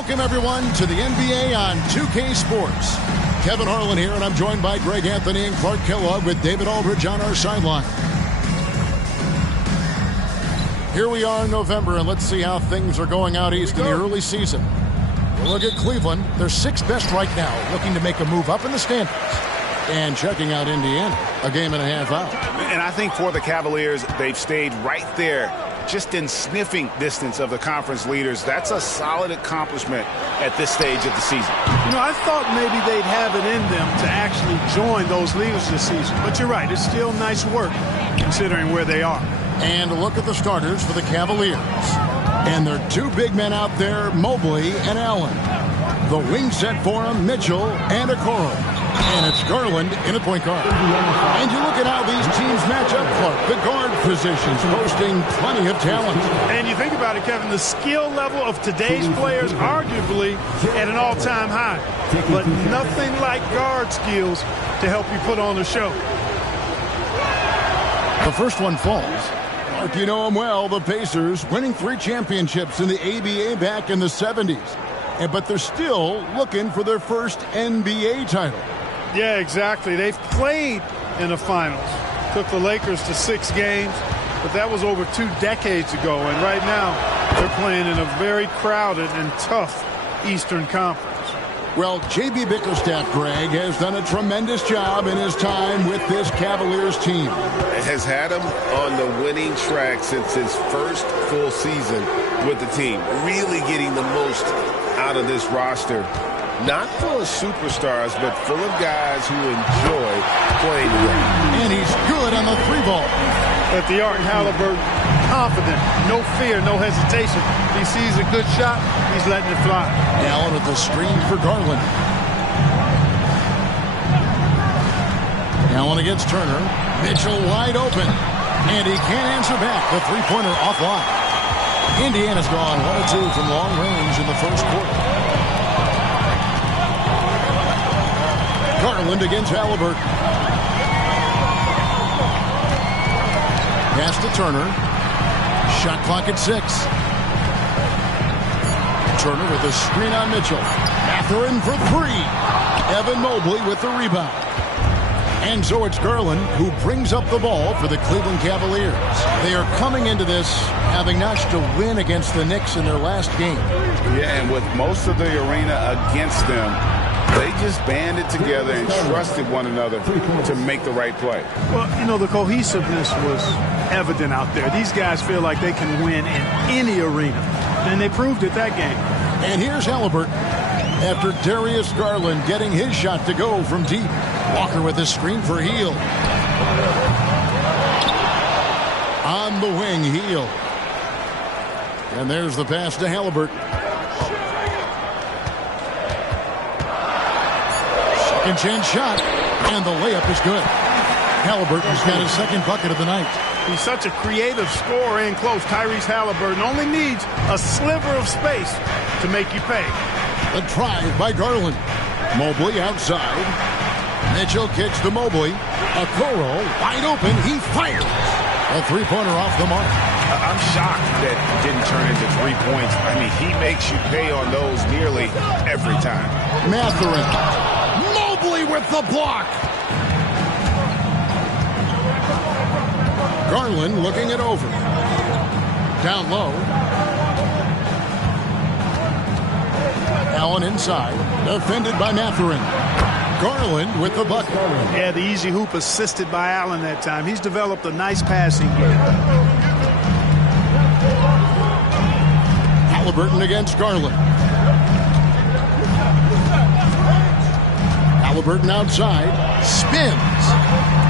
Welcome, everyone, to the NBA on 2K Sports. Kevin Harlan here, and I'm joined by Greg Anthony and Clark Kellogg with David Aldridge on our sideline. Here we are in November, and let's see how things are going out east in the early season. We'll look at Cleveland. They're sixth best right now, looking to make a move up in the standings. And checking out Indiana, a game and a half out. And I think for the Cavaliers, they've stayed right there, just in sniffing distance of the conference leaders. That's a solid accomplishment at this stage of the season. You know, I thought maybe they'd have it in them to actually join those leaders this season. But you're right, it's still nice work considering where they are. And a look at the starters for the Cavaliers. And there are two big men out there, Mobley and Allen. The wing set for them, Mitchell and Okoro. And it's Garland in at point guard. And you look at how these teams match up, Clark. The guard positions boasting plenty of talent. And you think about it, Kevin, the skill level of today's players arguably at an all-time high. But nothing like guard skills to help you put on a show. The first one falls. Clark, you know them well, the Pacers, winning 3 championships in the ABA back in the 70s. But they're still looking for their first NBA title. Yeah, exactly. They've played in the finals. Took the Lakers to 6 games, but that was over 2 decades ago. And right now, they're playing in a very crowded and tough Eastern Conference. Well, J.B. Bickerstaff, Greg, has done a tremendous job in his time with this Cavaliers team. Has had him on the winning track since his first full season with the team. Really getting the most out of this roster. Not full of superstars, but full of guys who enjoy playing together. And he's good on the 3-ball. At the arc, Halliburton, confident, no fear, no hesitation. He sees a good shot, he's letting it fly. Allen with the screen for Garland. Allen against Turner. Mitchell wide open. And he can't answer back. The three-pointer offline. Indiana's gone 1 of 2 from long range in the first quarter. Garland against Halliburton. Pass to Turner. Shot clock at 6. Turner with the screen on Mitchell. Mathurin for 3. Evan Mobley with the rebound. And so it's Garland who brings up the ball for the Cleveland Cavaliers. They are coming into this having notched a win against the Knicks in their last game. Yeah, and with most of the arena against them, they just banded together and trusted one another to make the right play. Well, you know, the cohesiveness was evident out there. These guys feel like they can win in any arena, and they proved it that game. And here's Halliburton after Darius Garland getting his shot to go from deep. Walker with the screen for Hield. On the wing, Hield. And there's the pass to Halliburton. Second chance shot, and the layup is good. Halliburton's got his second bucket of the night. He's such a creative scorer in close. Tyrese Halliburton only needs a sliver of space to make you pay. The drive by Garland. Mobley outside. Mitchell kicks to Mobley. Okoro wide open. He fires. A three-pointer off the mark. I'm shocked that didn't turn into 3 points. I mean, he makes you pay on those nearly every time. Mathurin. Mobley with the block. Garland looking it over. Down low. Allen inside. Defended by Mathurin. Garland with the bucket. Yeah, the easy hoop assisted by Allen that time. He's developed a nice passing game. Halliburton against Garland. Halliburton outside. Spins.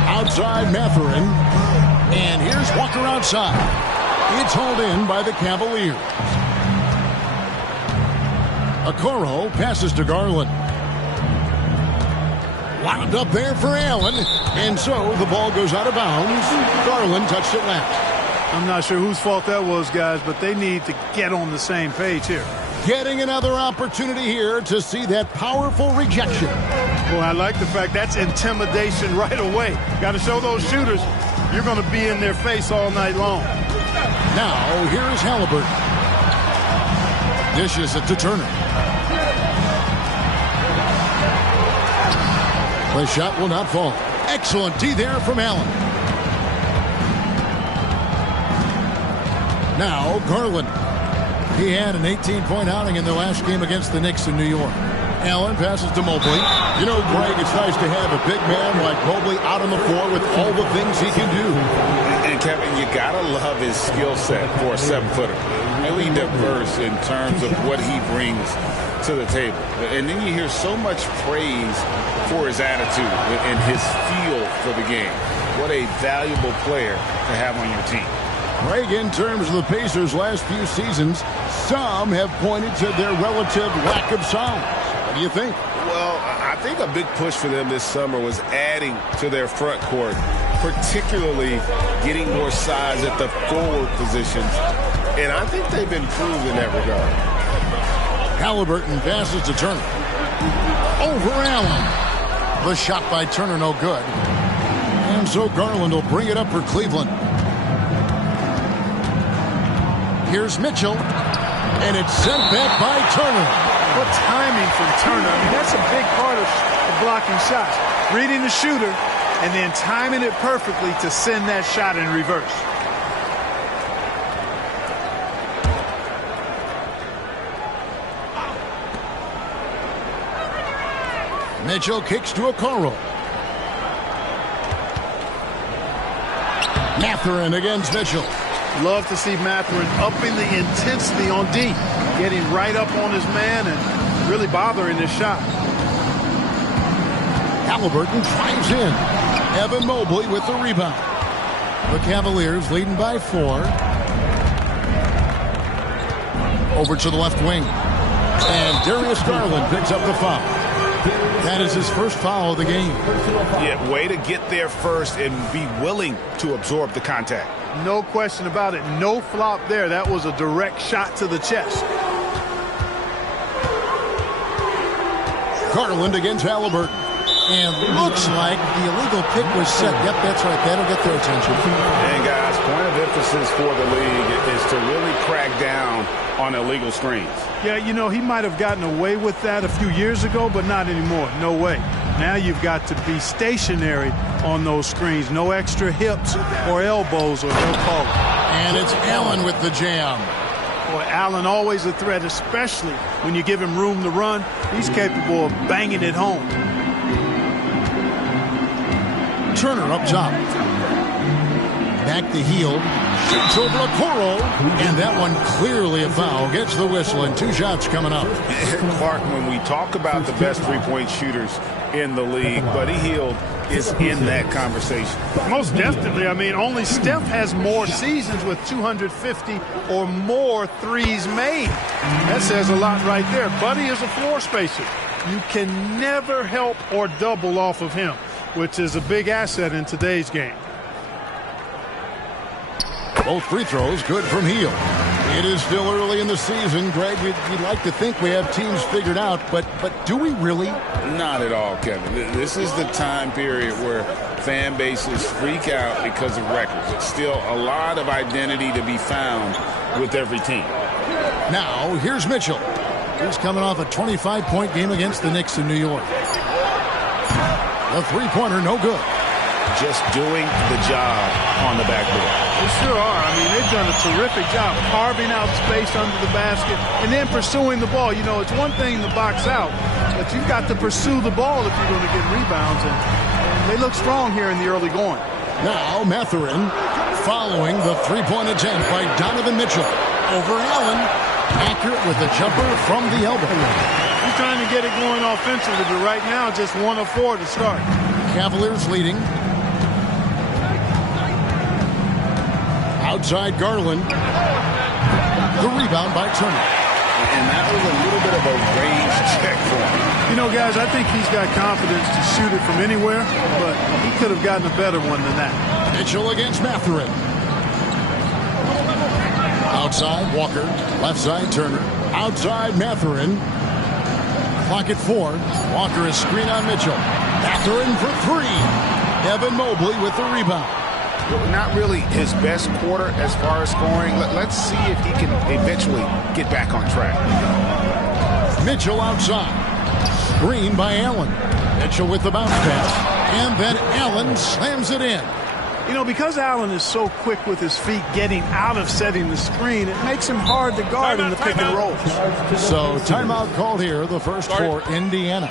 Outside Mathurin. And here's Walker outside. It's hauled in by the Cavaliers. Okoro passes to Garland. Wound up there for Allen. And so the ball goes out of bounds. Garland touched it last. I'm not sure whose fault that was, guys, but they need to get on the same page here. Getting another opportunity here to see that powerful rejection. Well, I like the fact that's intimidation right away. Got to show those shooters you're going to be in their face all night long. Now, here's Halliburton. Dishes it to Turner. The shot will not fall. Excellent D there from Allen. Now Garland. He had an 18-point outing in their last game against the Knicks in New York. Allen passes to Mobley. You know, Greg, it's nice to have a big man like Mobley out on the floor with all the things he can do. And Kevin, you gotta love his skill set for a 7-footer. Really diverse in terms of what he brings to the table. And then you hear so much praise for his attitude and his feel for the game. What a valuable player to have on your team. Greg, in terms of the Pacers' last few seasons, some have pointed to their relative lack of size. What do you think? Well, I think a big push for them this summer was adding to their front court, particularly getting more size at the forward positions. And I think they've improved in that regard. Halliburton passes to Turner. Over Allen. The shot by Turner no good. And so Garland will bring it up for Cleveland. Here's Mitchell. And it's sent back by Turner. What timing from Turner. I mean, that's a big part of blocking shots. Reading the shooter and then timing it perfectly to send that shot in reverse. Mitchell kicks to Okoro. Mathurin against Mitchell. Love to see Mathurin upping the intensity on D, getting right up on his man and really bothering his shot. Halliburton drives in. Evan Mobley with the rebound. The Cavaliers leading by 4. Over to the left wing. And Darius Garland picks up the foul. That is his first foul of the game. Yeah, way to get there first and be willing to absorb the contact. No question about it. No flop there. That was a direct shot to the chest. Garland against Halliburton. And looks like the illegal kick was set. Yep, that's right. That'll get their attention. And guys, point of emphasis for the league is to really crack down on illegal screens. Yeah, you know, he might have gotten away with that a few years ago, but not anymore. No way. Now you've got to be stationary on those screens. No extra hips or elbows, or they'll call it. And it's Allen with the jam. Boy, Allen always a threat, especially when you give him room to run. He's capable of banging it home. Turner up top. Back to Hield. Shoots over Okoro. And that one clearly a foul. Gets the whistle and 2 shots coming up. Clark, when we talk about the best three-point shooters in the league, Buddy Hield is in that conversation. Most definitely. I mean, only Steph has more seasons with 250 or more threes made. That says a lot right there. Buddy is a floor spacer. You can never help or double off of him, which is a big asset in today's game. Both free throws good from Hield. It is still early in the season. Greg, we'd like to think we have teams figured out, but do we really? Not at all, Kevin. This is the time period where fan bases freak out because of records. It's still a lot of identity to be found with every team. Now, here's Mitchell. He's coming off a 25-point game against the Knicks in New York. The three-pointer, no good. Just doing the job on the backboard. They sure are. I mean, they've done a terrific job carving out space under the basket and then pursuing the ball. You know, it's one thing to box out, but you've got to pursue the ball if you're going to get rebounds. And they look strong here in the early going. Now, Mathurin following the three-point attempt by Donovan Mitchell. Over Allen. Accurate with the jumper from the elbow. He's trying to get it going offensively, but right now just 1 of 4 to start. Cavaliers leading. Outside Garland. The rebound by Turner. And that was a little bit of a range check for him. You know, guys, I think he's got confidence to shoot it from anywhere, but he could have gotten a better one than that. Mitchell against Mathurin. Outside Walker. Left side Turner. Outside Mathurin. Clock at 4. Walker is screen on Mitchell. Mathurin for 3. Evan Mobley with the rebound. Not really his best quarter as far as scoring. Let's see if he can eventually get back on track. Mitchell outside. Screen by Allen. Mitchell with the bounce pass. And then Allen slams it in. You know, because Allen is so quick with his feet getting out of setting the screen, it makes him hard to guard in the pick and roll. So timeout called here, the first for Indiana.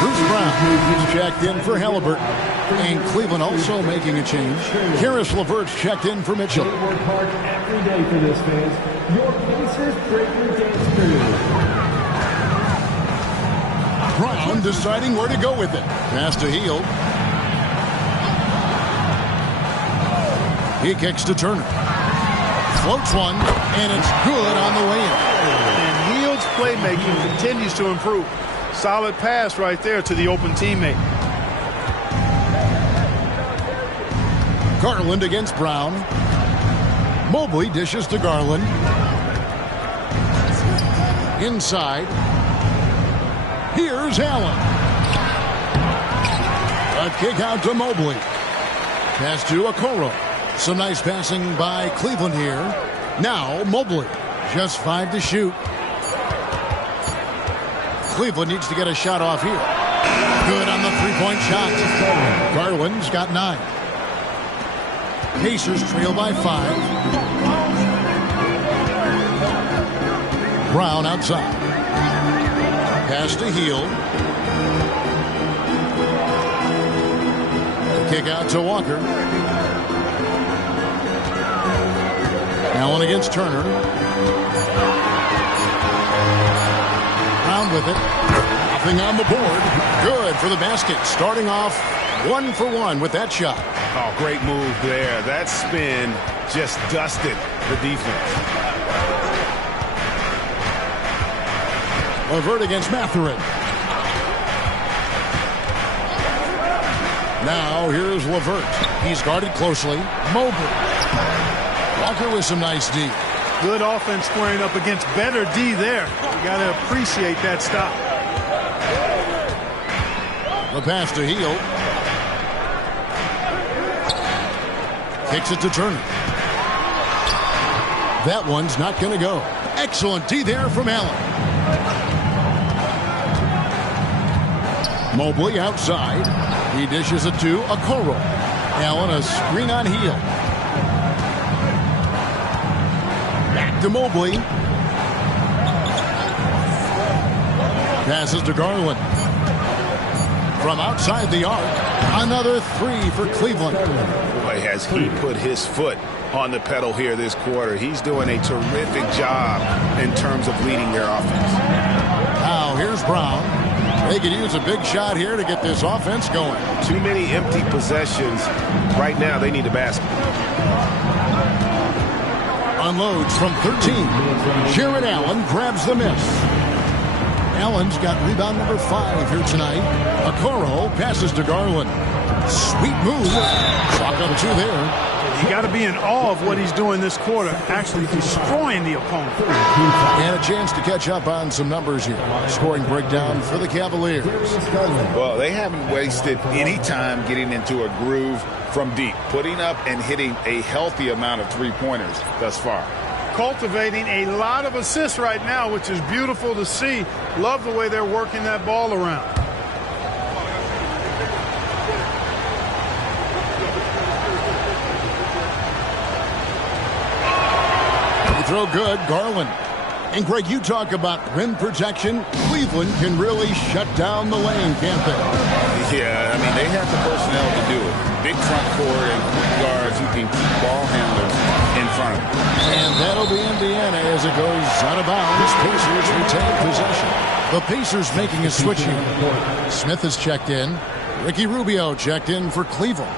Bruce Brown is checked in for Halliburton. And Cleveland also making a change. Karis LeVert's checked in for Mitchell. They work hard every day for this, fans. Your Pacers break your dance crew. Brown deciding where to go with it. Pass to Hield. He kicks to Turner. Floats one, and it's good on the way in. And Hield's playmaking continues to improve. Solid pass right there to the open teammate. Garland against Brown. Mobley dishes to Garland. Inside. Here's Allen. A kick out to Mobley. Pass to Okoro. Some nice passing by Cleveland here. Now Mobley. Just 5 to shoot. Cleveland needs to get a shot off here. Good on the three-point shot. Garland's got 9. Pacers trail by 5. Brown outside. Pass to Hield. Kick out to Walker. Allen against Turner. Brown with it. Nothing on the board. Good for the basket. Starting off 1 for 1 with that shot. Oh, great move there. That spin just dusted the defense. LeVert against Mathurin. Now here's LeVert. He's guarded closely. Mobley. Walker with some nice D. Good offense squaring up against better D there. You got to appreciate that stop. The pass to Hield. Kicks it to Turner. That one's not going to go. Excellent D there from Allen. Mobley outside. He dishes it to Okoro. Allen a screen on Hield. Back to Mobley. Passes to Garland. From outside the arc, another 3 for Cleveland. Boy, has he put his foot on the pedal here this quarter. He's doing a terrific job in terms of leading their offense. Now here's Brown. They could use a big shot here to get this offense going. Too many empty possessions. Right now, they need a basket. Unloads from 13. Jared Allen grabs the miss. Allen's got rebound number 5 here tonight. Okoro passes to Garland. Sweet move. Chalk up 2 there. You got to be in awe of what he's doing this quarter, actually destroying the opponent. And a chance to catch up on some numbers here. Scoring breakdown for the Cavaliers. Well, they haven't wasted any time getting into a groove from deep, putting up and hitting a healthy amount of three-pointers thus far. Cultivating a lot of assists right now, which is beautiful to see. Love the way they're working that ball around. Throw good, Garland. And Greg, you talk about rim protection. Cleveland can really shut down the lane, can't they? Yeah, I mean, they have the personnel to do it. Big front court and guards who can keep ball handlers in front of them. And that'll be Indiana as it goes out of bounds. Pacers retain possession. The Pacers making a switch here. Smith is checked in. Ricky Rubio checked in for Cleveland.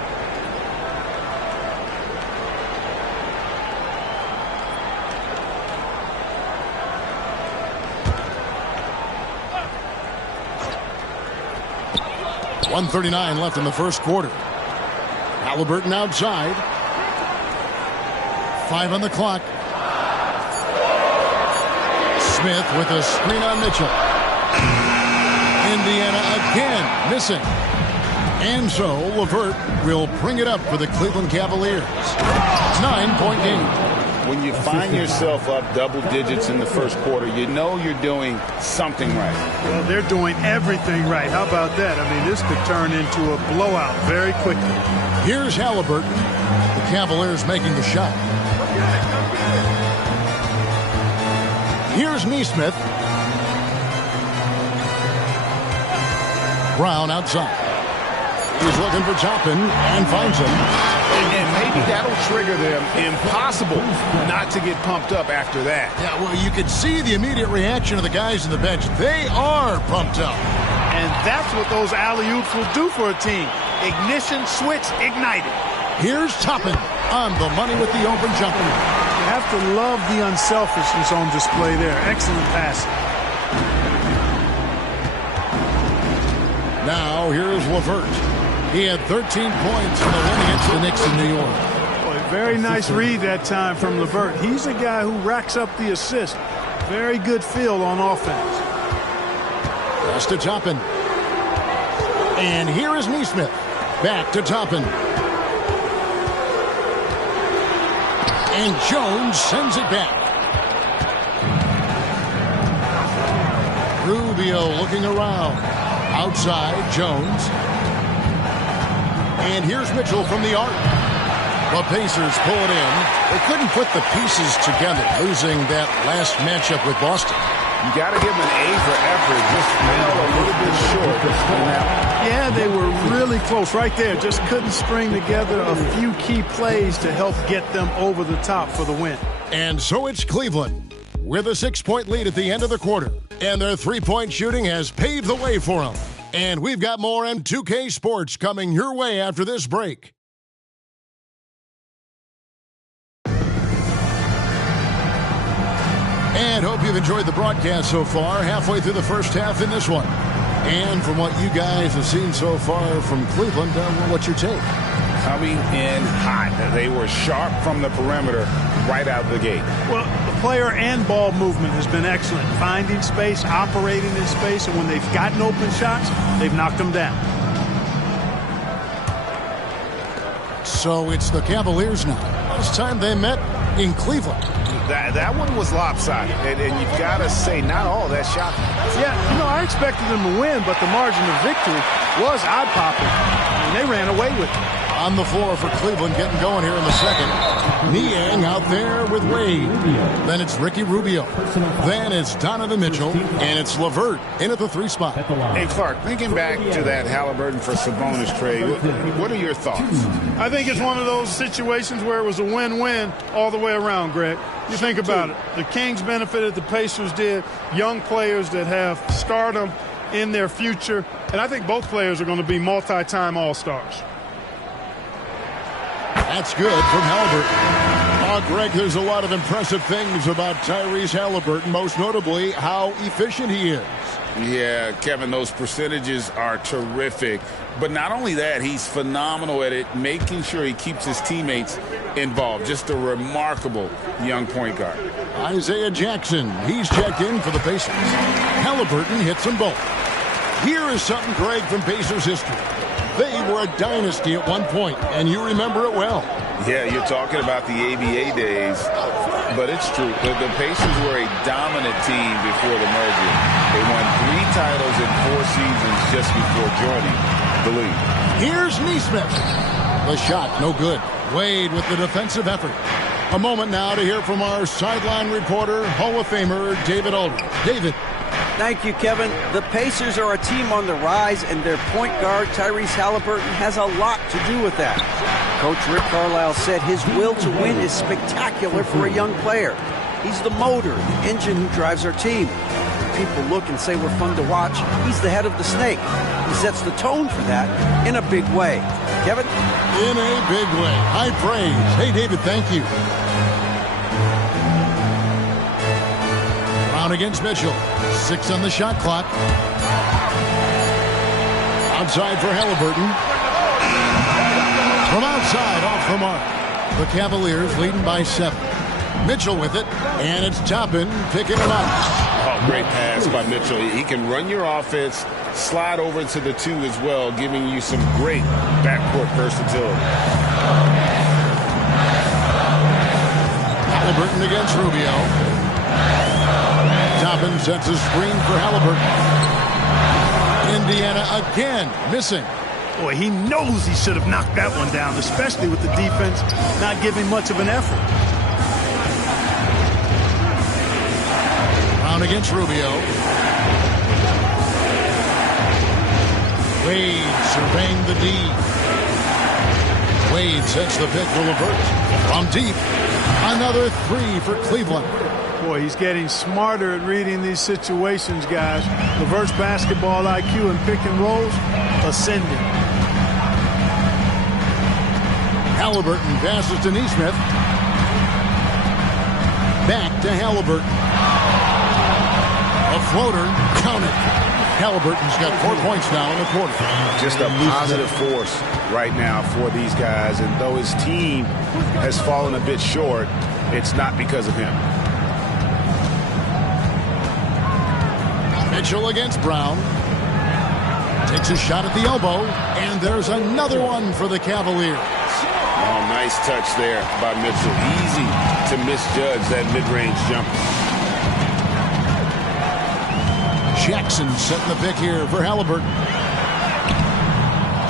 .139 left in the first quarter. Halliburton outside. 5 on the clock. Smith with a screen on Mitchell. Indiana again missing. And so LeVert will bring it up for the Cleveland Cavaliers. 9-point game. When you find yourself up double digits in the first quarter, you know you're doing something right. Well, they're doing everything right. How about that? I mean, this could turn into a blowout very quickly. Here's Halliburton. The Cavaliers making the shot. Here's Nesmith. Brown outside. He's looking for Toppin and finds him. And maybe that'll trigger them. Impossible not to get pumped up after that. Yeah, well, you could see the immediate reaction of the guys on the bench. They are pumped up. And that's what those alley-oops will do for a team. Ignition, switch, ignited. Here's Toppin on the money with the open jumper. You have to love the unselfishness on display there. Excellent passing. Now, here's LeVert. He had 13 points in the win against the Knicks in New York. Boy, very nice read that time from LeVert. He's a guy who racks up the assist. Very good feel on offense. Pass to Toppin. And here is Nesmith. Back to Toppin. And Jones sends it back. Rubio looking around. Outside, Jones. And here's Mitchell from the arc. The Pacers pull it in. They couldn't put the pieces together, losing that last matchup with Boston. You got to give them an A for effort. Just fell a little bit short in that one. Yeah, they were really close right there. Just couldn't string together a few key plays to help get them over the top for the win. And so it's Cleveland with a 6-point lead at the end of the quarter. And their three-point shooting has paved the way for them. And we've got more M2K Sports coming your way after this break. And hope you've enjoyed the broadcast so far. Halfway through the first half in this one. And from what you guys have seen so far from Cleveland, what's your take? Coming in hot. They were sharp from the perimeter right out of the gate. Well, the player and ball movement has been excellent. Finding space, operating in space, and when they've gotten open shots, they've knocked them down. So it's the Cavaliers now. Last time they met in Cleveland. That one was lopsided, and you've got to say not all that shocking. Yeah, I expected them to win, but the margin of victory was eye-popping, and they ran away with it. On the floor for Cleveland, getting going here in the second. Niang out there with Wade. Then it's Ricky Rubio. Then it's Donovan Mitchell. And it's LeVert in at the 3 spot. Hey, Clark, thinking back to that Halliburton for Sabonis trade, what are your thoughts? I think it's one of those situations where it was a win-win all the way around, Greg. You think about it. The Kings benefited, the Pacers did. Young players that have stardom in their future. And I think both players are going to be multi-time All-Stars. That's good from Halliburton. Greg, there's a lot of impressive things about Tyrese Halliburton, most notably how efficient he is. Yeah, Kevin, those percentages are terrific. But not only that, he's phenomenal at it, making sure he keeps his teammates involved. Just a remarkable young point guard. Isaiah Jackson, he's checked in for the Pacers. Halliburton hits them both. Here is something, Greg, from Pacers history. They were a dynasty at one point, and you remember it well. Yeah, you're talking about the ABA days, but it's true. The Pacers were a dominant team before the merger. They won 3 titles in 4 seasons just before joining the league. Here's Nesmith. The shot, no good. Wade with the defensive effort. A moment now to hear from our sideline reporter, Hall of Famer David Aldridge. David. Thank you, Kevin. The Pacers are a team on the rise, and their point guard, Tyrese Halliburton, has a lot to do with that. Coach Rick Carlisle said his will to win is spectacular for a young player. He's the motor, the engine who drives our team. People look and say we're fun to watch. He's the head of the snake. He sets the tone for that in a big way. Kevin? In a big way. High praise. Hey, David, thank you. Brown against Mitchell. 6 on the shot clock. Outside for Halliburton. From outside, off the mark. The Cavaliers leading by 7. Mitchell with it, and it's Toppin picking him up. Oh, great pass by Mitchell. He can run your offense, slide over to the 2 as well, giving you some great backcourt versatility. Halliburton against Rubio. Toppin sets a screen for Halliburton. Indiana again missing. Boy, he knows he should have knocked that one down, especially with the defense not giving much of an effort. Brown against Rubio. Wade surveying the D. Wade sets the pick for LeVert. From deep, another 3 for Cleveland. Boy, he's getting smarter at reading these situations, guys. LeVert's basketball IQ and pick and rolls ascending. Halliburton passes to Nesmith. Back to Halliburton. A floater, counted. Halliburton's got 4 points now in the quarter. Just a positive force right now for these guys. And though his team has fallen a bit short, it's not because of him. Mitchell against Brown. Takes a shot at the elbow. And there's another one for the Cavaliers. Oh, nice touch there by Mitchell. Easy to misjudge that mid-range jumper. Jackson setting the pick here for Halliburton.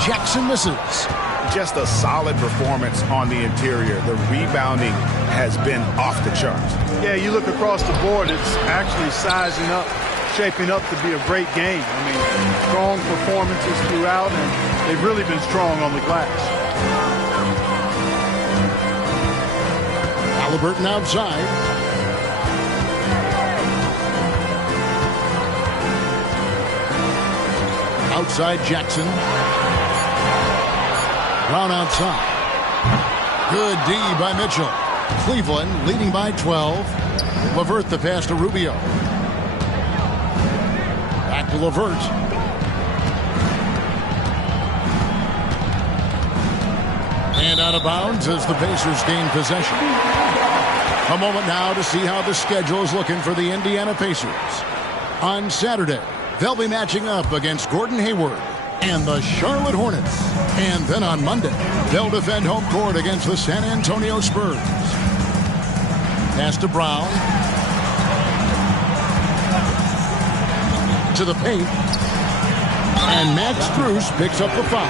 Jackson misses. Just a solid performance on the interior. The rebounding has been off the charts. Yeah, you look across the board, it's actually sizing up, shaping up to be a great game. I mean, strong performances throughout, and they've really been strong on the glass. Halliburton outside. Outside Jackson. Brown outside. Good D by Mitchell. Cleveland leading by 12. LeVert the pass to Rubio. Back to LeVert. And out of bounds as the Pacers gain possession. A moment now to see how the schedule is looking for the Indiana Pacers. On Saturday, they'll be matching up against Gordon Hayward and the Charlotte Hornets. And then on Monday, they'll defend home court against the San Antonio Spurs. Pass to Brown. To the paint. And Max Strus picks up the foul.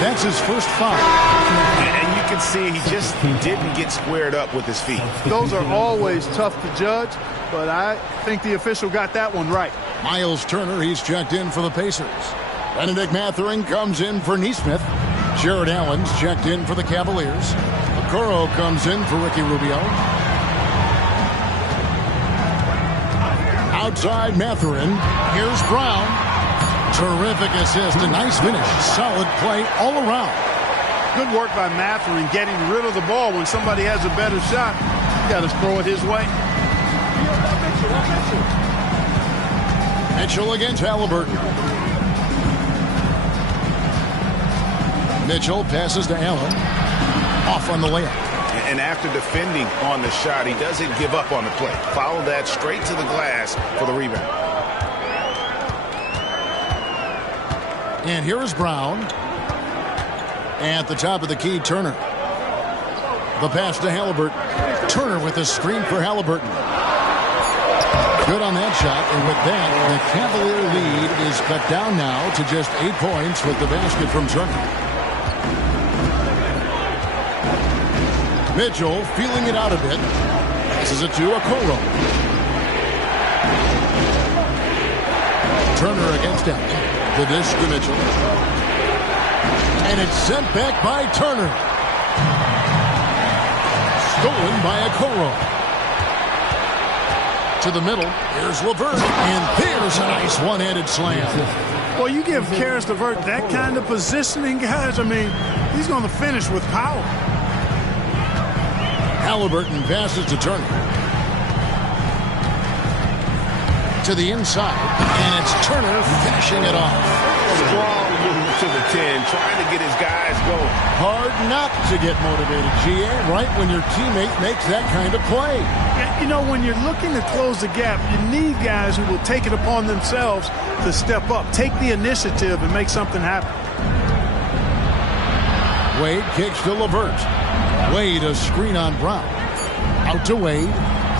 That's his first foul. And you can see he just didn't get squared up with his feet. Those are always tough to judge, but I think the official got that one right. Miles Turner, he's checked in for the Pacers. Benedict Mathurin comes in for Nesmith. Jared Allen's checked in for the Cavaliers. Okoro comes in for Ricky Rubio. Outside Mathurin. Here's Brown. Terrific assist. A nice finish. Solid play all around. Good work by Mathurin getting rid of the ball when somebody has a better shot. You got to throw it his way. Mitchell against Halliburton. Mitchell passes to Allen. Off on the layup. And after defending on the shot, he doesn't give up on the play. Follow that straight to the glass for the rebound. And here is Brown. At the top of the key, Turner. The pass to Halliburton. Turner with the screen for Halliburton. Good on that shot, and with that, the Cavalier lead is cut down now to just 8 points with the basket from Turner. Mitchell feeling it out a bit. Passes it to Okoro. Turner against him. The dish to Mitchell. And it's sent back by Turner. Stolen by Okoro. To the middle. Here's LeVert. And there's a nice one-handed slam. Well, you give Karis LeVert that kind of positioning, guys. I mean, he's going to finish with power. Halliburton passes to Turner. To the inside. And it's Turner finishing it off. Strong to the 10, trying to get his guys going. Hard not to get motivated, GA, right when your teammate makes that kind of play. You know, when you're looking to close the gap, you need guys who will take it upon themselves to step up, take the initiative, and make something happen. Wade kicks to LeVert. Wade a screen on Brown. Out to Wade.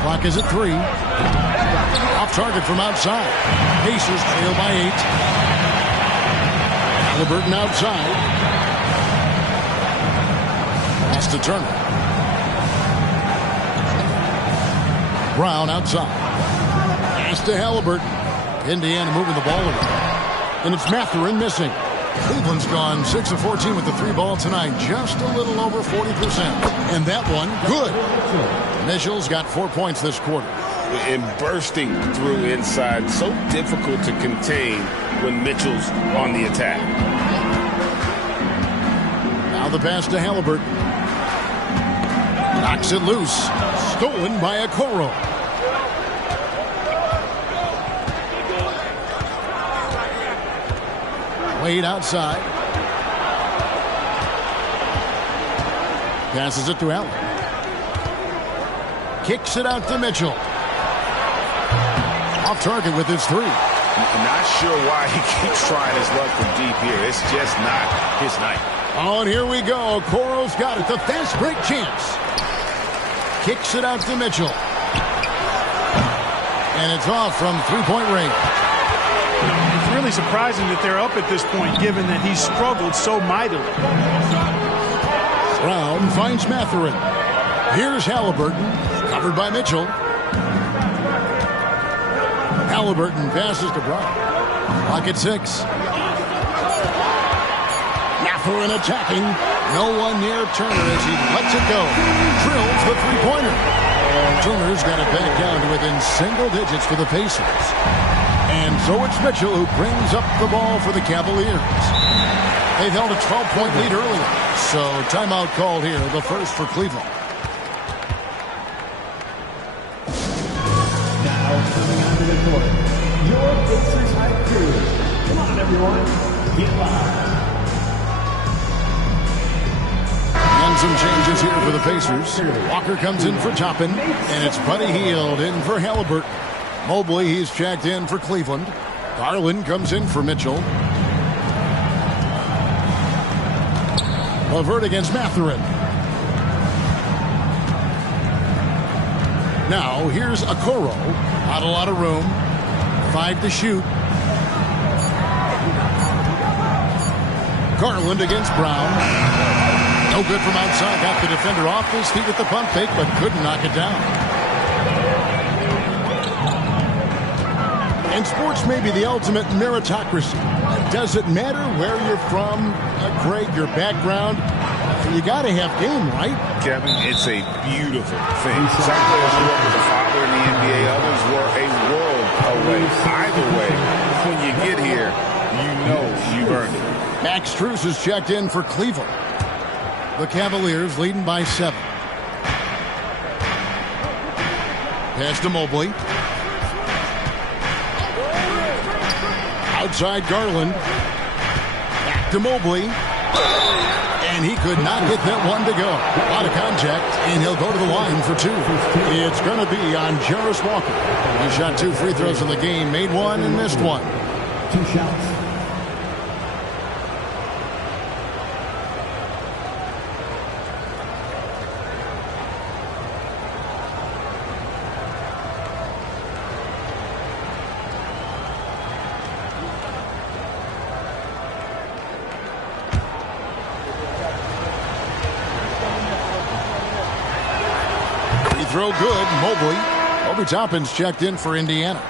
Clock is at 3. Off target from outside. Pacers trail by 8. Halliburton outside. Pass to Turner. Brown outside. Pass to Halliburton. Indiana moving the ball around. And it's Mathurin missing. Cleveland's gone 6 of 14 with the 3 ball tonight. Just a little over 40%. And that one, good. Mitchell's got 4 points this quarter. And bursting through inside. So difficult to contain when Mitchell's on the attack. Now the pass to Halliburton. Knocks it loose. Stolen by Okoro. Wade outside. Passes it to Allen. Kicks it out to Mitchell. Off target with his 3. Not sure why he keeps trying his luck from deep here. It's just not his night. Oh, and here we go. Okoro's got it. The fast break chance. Kicks it out to Mitchell. And it's off from 3-point range. It's really surprising that they're up at this point, given that he struggled so mightily. Brown finds Mathurin. Here's Halliburton, covered by Mitchell. Halliburton passes to Brown. Clock at 6. Mathurin attacking. No one near Turner as he lets it go. Drills the 3-pointer. Turner's got it back down to within single digits for the Pacers. And so it's Mitchell who brings up the ball for the Cavaliers. They've held a 12-point lead earlier. So timeout called here, the first for Cleveland. Now coming onto the court, your Pacers hype crew. Come on, everyone, get live. And some changes here for the Pacers. Walker comes in for Toppin, and it's Buddy Hield in for Halliburton. Mobley, he's checked in for Cleveland. Garland comes in for Mitchell. LeVert against Mathurin. Now, here's Okoro. Not a lot of room. 5 to shoot. Garland against Brown. No good from outside. Got the defender off his feet with the pump fake, but couldn't knock it down. And sports may be the ultimate meritocracy. Does it matter where you're from, Craig, your background? You got to have game, right? Kevin, it's a beautiful thing. Some players grew up with a father in the NBA. Others were a world away. Either way, when you get here, you know you've earned it. Max Strus is checked in for Cleveland. The Cavaliers leading by 7. Pass to Mobley. Outside Garland. Back to Mobley. And he could not get that one to go. A lot of contact, and he'll go to the line for 2. It's going to be on Jarris Walker. He shot 2 free throws in the game, made 1 and missed 1. 2 shots. Throw good. Mobley. Obi Toppin's checked in for Indiana.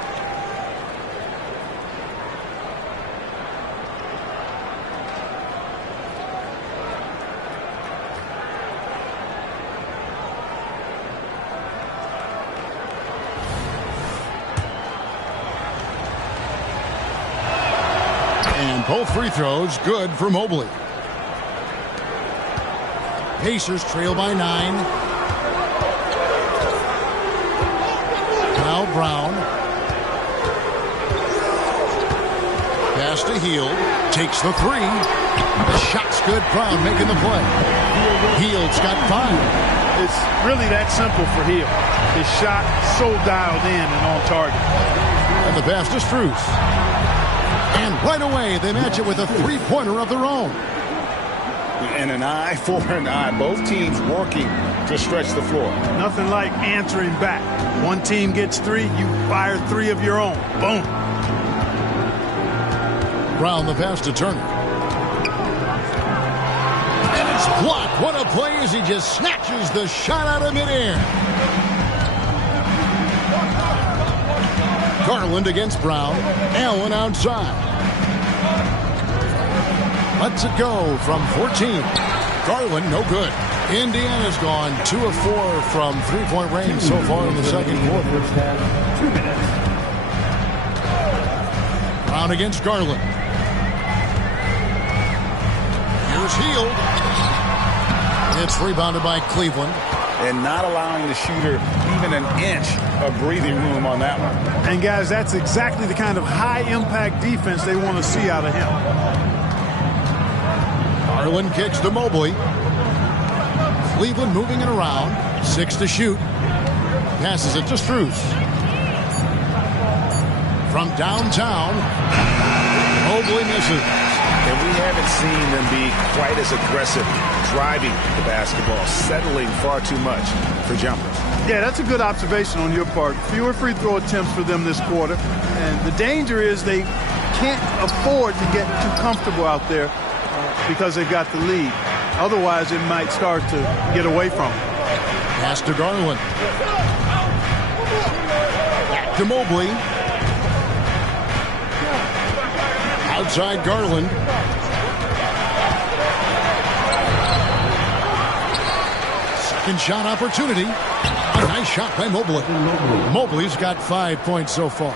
And both free throws good for Mobley. Pacers trail by 9. Now Brown. Pass to Hield. Takes the three. The shot's good. Brown making the play. Hield's got 5. It's really that simple for Hield. His shot so dialed in and on target. And the pass to Strus. And right away, they match it with a three-pointer of their own. And an eye for an eye. Both teams working to stretch the floor. Nothing like answering back. One team gets 3, you fire 3 of your own. Boom. Brown the pass to Turner. And it's blocked. What a play as he just snatches the shot out of midair. Garland against Brown. Allen outside. Lets it go from 14. Garland no good. Indiana's gone 2 of 4 from three-point range so far in the second quarter. 2 minutes. Brown against Garland. Here's Hield. It's rebounded by Cleveland. And not allowing the shooter even an inch of breathing room on that one. And guys, that's exactly the kind of high-impact defense they want to see out of him. Garland kicks to Mobley. Cleveland moving it around. 6 to shoot. Passes it to Strus. From downtown, Mobley misses. And we haven't seen them be quite as aggressive driving the basketball, settling far too much for jumpers. Yeah, that's a good observation on your part. Fewer free throw attempts for them this quarter. And the danger is they can't afford to get too comfortable out there because they've got the lead. Otherwise, it might start to get away from them. Pass to Garland. Back to Mobley. Outside Garland. Second shot opportunity. A nice shot by Mobley. Mobley's got 5 points so far.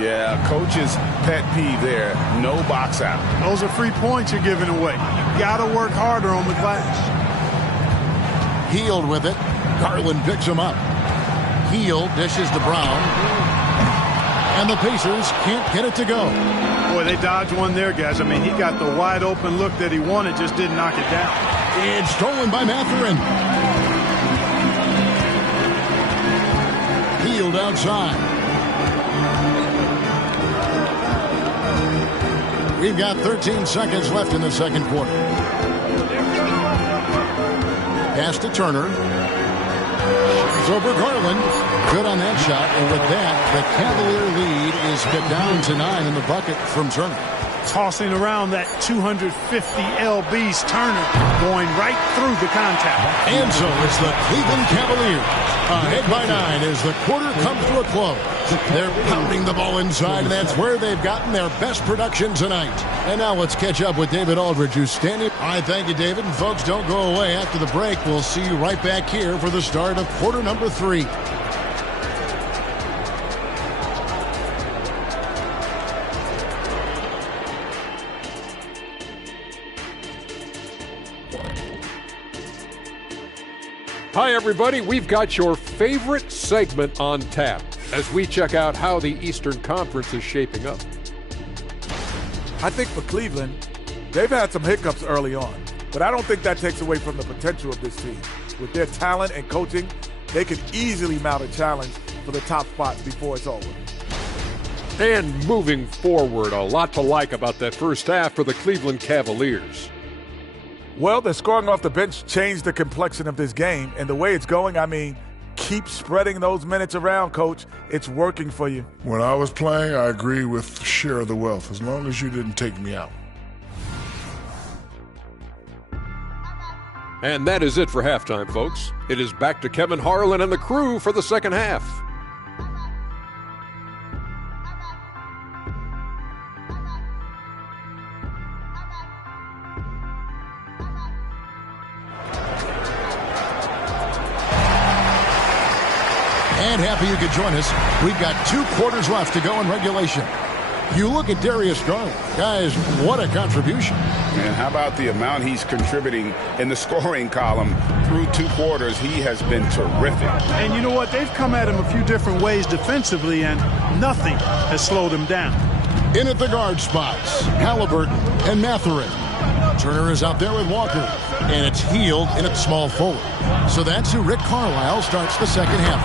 Yeah, coach's pet peeve there. No box out. Those are free points you're giving away. You got to work harder on the glass. Hield with it. Garland picks him up. Hield dishes to Brown. And the Pacers can't get it to go. Boy, they dodged one there, guys. I mean, he got the wide open look that he wanted, just didn't knock it down. It's stolen by Mathurin. Hield outside. We've got 13 seconds left in the second quarter. Pass to Turner. It's over Garland. Good on that shot. And with that, the Cavalier lead is cut down to 9 in the bucket from Turner. Tossing around that 250 lbs, Turner going right through the contact. And so it's the Cleveland Cavaliers ahead by 9 as the quarter comes to a close. They're pounding the ball inside, and that's where they've gotten their best production tonight. And now let's catch up with David Aldridge, who's standing. All right, thank you, David. And folks, don't go away. After the break, we'll see you right back here for the start of quarter number 3. Hi, everybody. We've got your favorite segment on tap as we check out how the Eastern Conference is shaping up. I think for Cleveland, they've had some hiccups early on, but I don't think that takes away from the potential of this team. With their talent and coaching, they could easily mount a challenge for the top spot before it's over. And moving forward, a lot to like about that first half for the Cleveland Cavaliers. Well, the scoring off the bench changed the complexion of this game, and the way it's going, I mean, keep spreading those minutes around, Coach. It's working for you. When I was playing, I agree with share of the wealth, as long as you didn't take me out. And that is it for halftime, folks. It is back to Kevin Harlan and the crew for the second half. And happy you could join us. We've got 2 quarters left to go in regulation. You look at Darius Garland. Guys, what a contribution. And how about the amount he's contributing in the scoring column through 2 quarters? He has been terrific. And you know what? They've come at him a few different ways defensively, and nothing has slowed him down. In at the guard spots, Halliburton and Matherin. Turner is out there with Walker, and it's Hield in at small forward. So that's who Rick Carlisle starts the second half.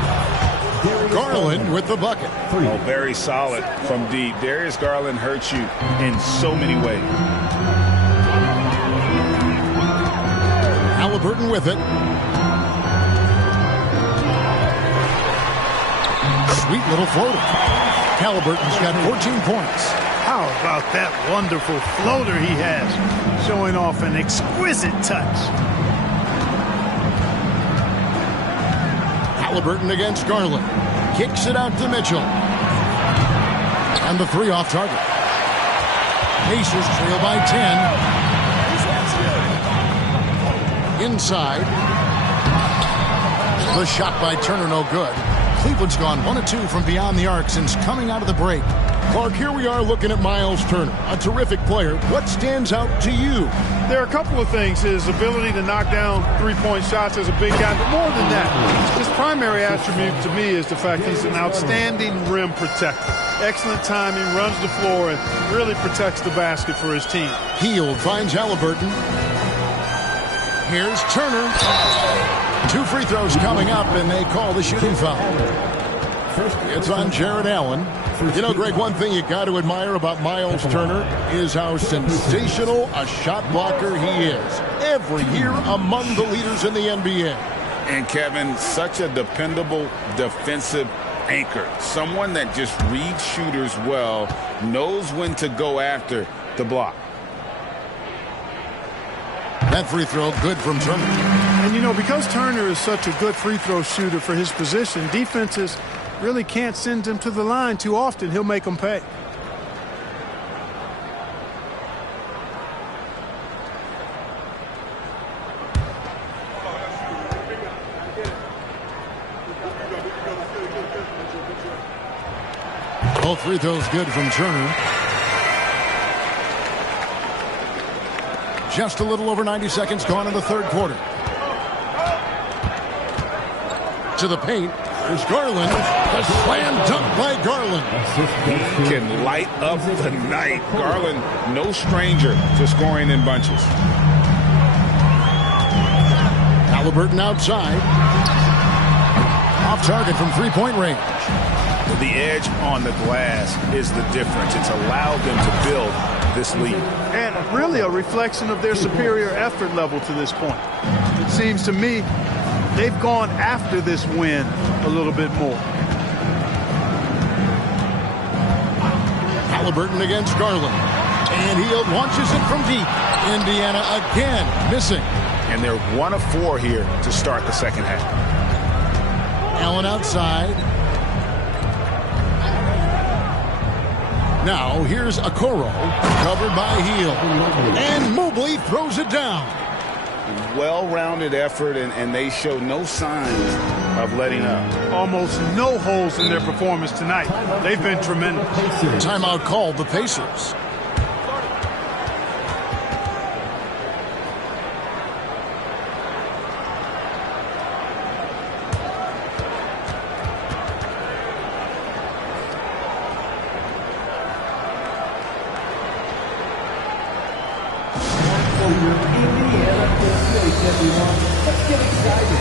Garland with the bucket. Oh, very solid from deep. Darius Garland hurts you in so many ways. Halliburton with it. Sweet little floater. Halliburton's got 14 points. How about that wonderful floater he has, showing off an exquisite touch. Halliburton against Garland. Kicks it out to Mitchell. And the three off target. Pacers trail by 10. Inside. The shot by Turner no good. Cleveland's gone 1 of 2 from beyond the arc since coming out of the break. Clark, here we are looking at Miles Turner, a terrific player. What stands out to you? There are a couple of things. His ability to knock down three-point shots as a big guy, but more than that, his primary attribute to me is the fact he's an outstanding rim protector. Excellent timing, runs the floor, and really protects the basket for his team. Hield finds Halliburton. Here's Turner. 2 free throws coming up, and they call the shooting foul. It's on Jared Allen. You know, Greg, one thing you got to admire about Miles Turner is how sensational a shot blocker he is. Every year among the leaders in the NBA. And Kevin, such a dependable defensive anchor. Someone that just reads shooters well, knows when to go after the block. That free throw good from Turner. And, you know, because Turner is such a good free throw shooter for his position, defenses really can't send him to the line too often. He'll make them pay. Both free throws good from Turner. Just a little over 90 seconds gone in the third quarter. To the paint is Garland. A slam dunk by Garland. He can light up the night. Garland, no stranger to scoring in bunches. Halliburton outside. Off target from three-point range. The edge on the glass is the difference. It's allowed them to build this lead. And really a reflection of their superior effort level to this point. It seems to me they've gone after this win a little bit more. Halliburton against Garland. And he launches it from deep. Indiana again missing. And they're 1 of 4 here to start the second half. Allen outside. Now here's Okoro, covered by Hield. And Mobley throws it down. Well-rounded effort, and they show no signs of letting up. Almost no holes in their performance tonight. They've been tremendous. Timeout called the Pacers. Let's get excited.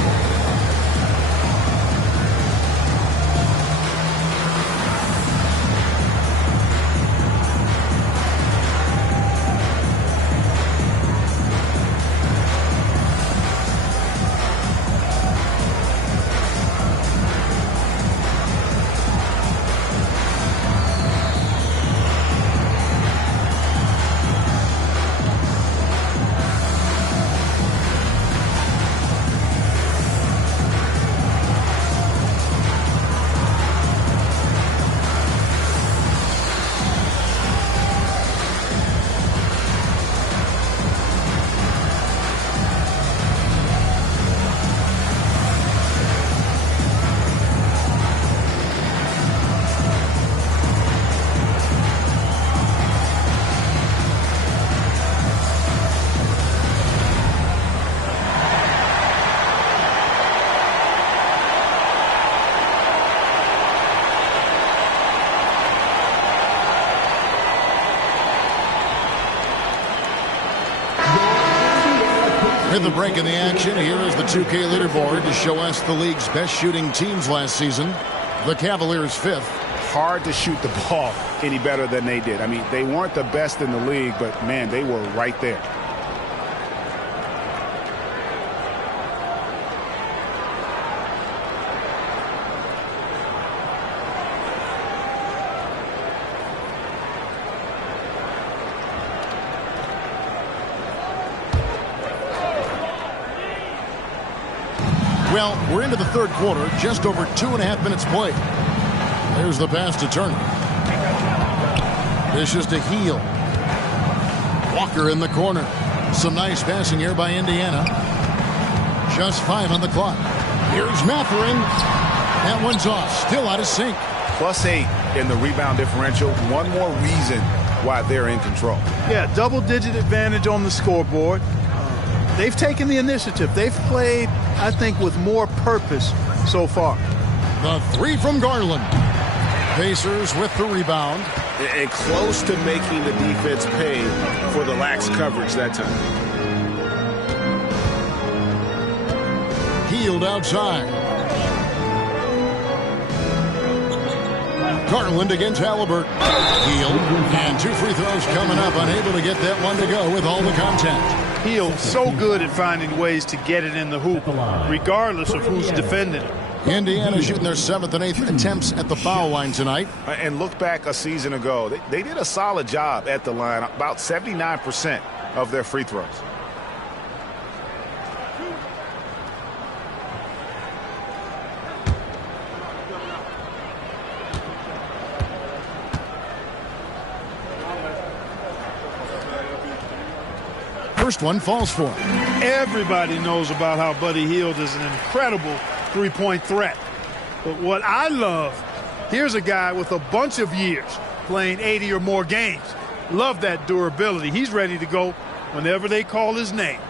With the break in the action, here is the 2K leaderboard to show us the league's best shooting teams last season. The Cavaliers 5th. Hard to shoot the ball any better than they did. I mean, they weren't the best in the league, but, man, they were right there. Well, we're into the third quarter, just over 2.5 minutes played. There's the pass to Turner. This is to Heel. Walker in the corner. Some nice passing here by Indiana. Just 5 on the clock. Here's Mathurin. That one's off. Still out of sync. +8 in the rebound differential. One more reason why they're in control. Yeah, double-digit advantage on the scoreboard. They've taken the initiative. They've played, I think, with more purpose so far. The 3 from Garland. Pacers with the rebound. And close to making the defense pay for the lax coverage that time. Healed outside. Garland against Halliburton. Healed. And 2 free throws coming up. Unable to get that one to go with all the contact. Heal so good at finding ways to get it in the hoop, regardless of who's defending it. Indiana shooting their 7th and 8th attempts at the foul line tonight. And look back a season ago. They did a solid job at the line, about 79% of their free throws. First one falls for him. Everybody knows about how Buddy Hield is an incredible three-point threat. But what I love, here's a guy with a bunch of years playing 80 or more games. Love that durability. He's ready to go whenever they call his name.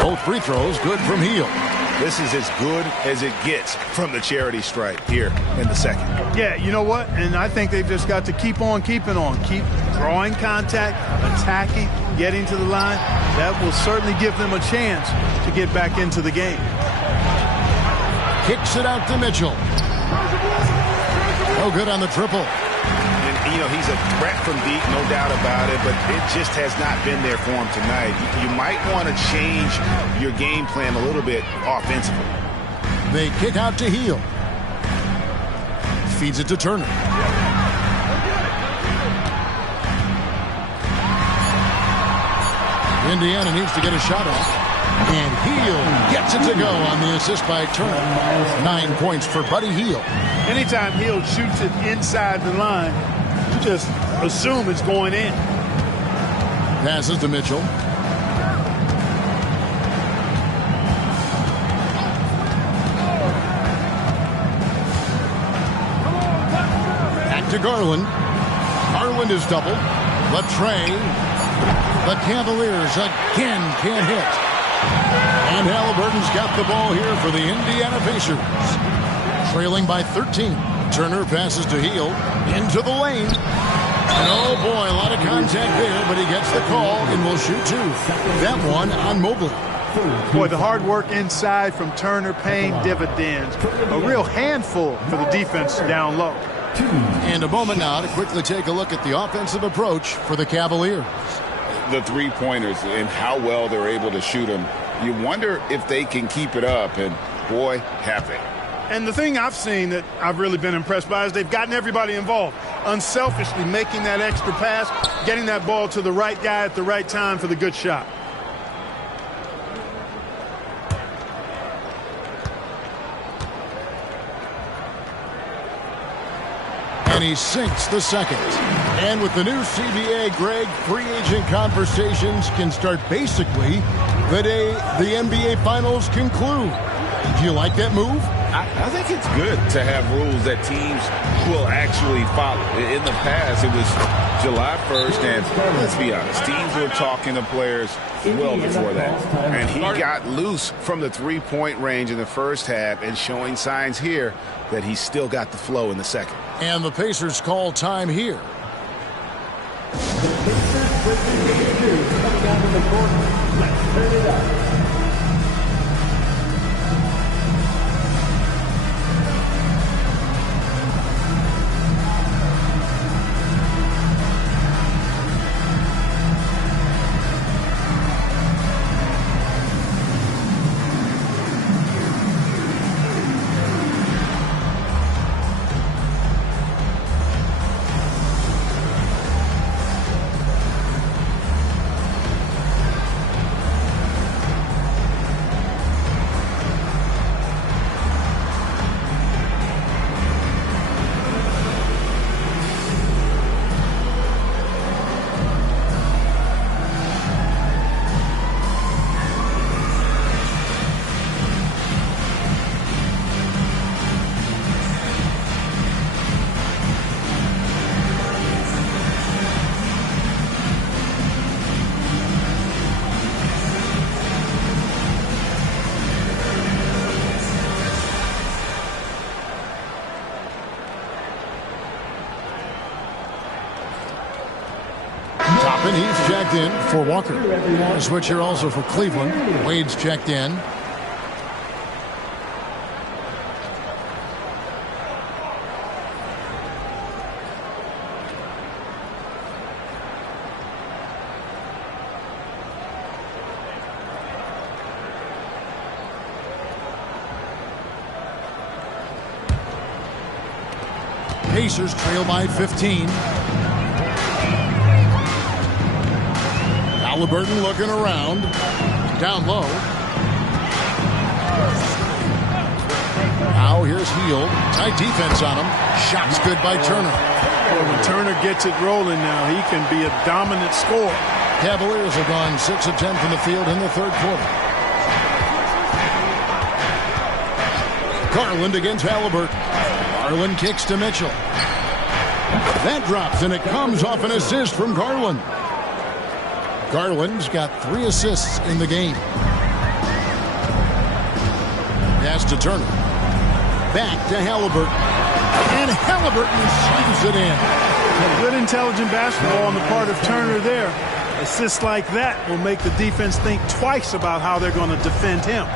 Both free throws good from Hield. This is as good as it gets from the charity stripe here in the second. Yeah, you know what? And I think they've just got to keep on keeping on. Keep drawing contact, attacking, getting to the line. That will certainly give them a chance to get back into the game. Kicks it out to Mitchell. No good on the triple. And, you know, he's a threat from deep, no doubt about it, but it just has not been there for him tonight. You might want to change your game plan a little bit offensively. They kick out to Hield. Feeds it to Turner. Indiana needs to get a shot off. And Hield gets it to go on the assist by Turner. 9 points for Buddy Hield. Anytime Hield shoots it inside the line, you just assume it's going in. Passes to Mitchell. Back to Garland. Garland is doubled. Latrey. The Cavaliers again can't hit. And Halliburton's got the ball here for the Indiana Pacers. Trailing by 13. Turner passes to Hield. Into the lane. And oh boy, a lot of contact there, but he gets the call and will shoot 2. That one on Mobley. Boy, the hard work inside from Turner paying dividends. A real handful for the defense down low. And a moment now to quickly take a look at the offensive approach for the Cavaliers. The three-pointers and how well they're able to shoot them. You wonder if they can keep it up, and boy, have they. And the thing I've seen that I've really been impressed by is they've gotten everybody involved. Unselfishly making that extra pass, getting that ball to the right guy at the right time for the good shot. And he sinks the second. And with the new CBA, Greg, free agent conversations can start basically the day the NBA Finals conclude. Do you like that move? I think it's good to have rules that teams will actually follow. In the past, it was July 1st, and let's be honest, teams were talking to players well before that. And he got loose from the three-point range in the first half and showing signs here that he's still got the flow in the second. And the Pacers call time here. Coming down to the court. Let's turn it up. He's checked in for Walker. A switch here also for Cleveland. Wade's checked in. Pacers trail by 15. Halliburton looking around. Down low. Now here's Hield. Tight defense on him. Shots good by Turner. Well, when Turner gets it rolling now, he can be a dominant scorer. Cavaliers have gone 6 of 10 from the field in the third quarter. Garland against Halliburton. Garland kicks to Mitchell. That drops, and it comes off an assist from Garland. Garland's got 3 assists in the game. Pass to Turner. Back to Halliburton. And Halliburton slams it in. Good intelligent basketball on the part of Turner there. Assists like that will make the defense think twice about how they're going to defend him.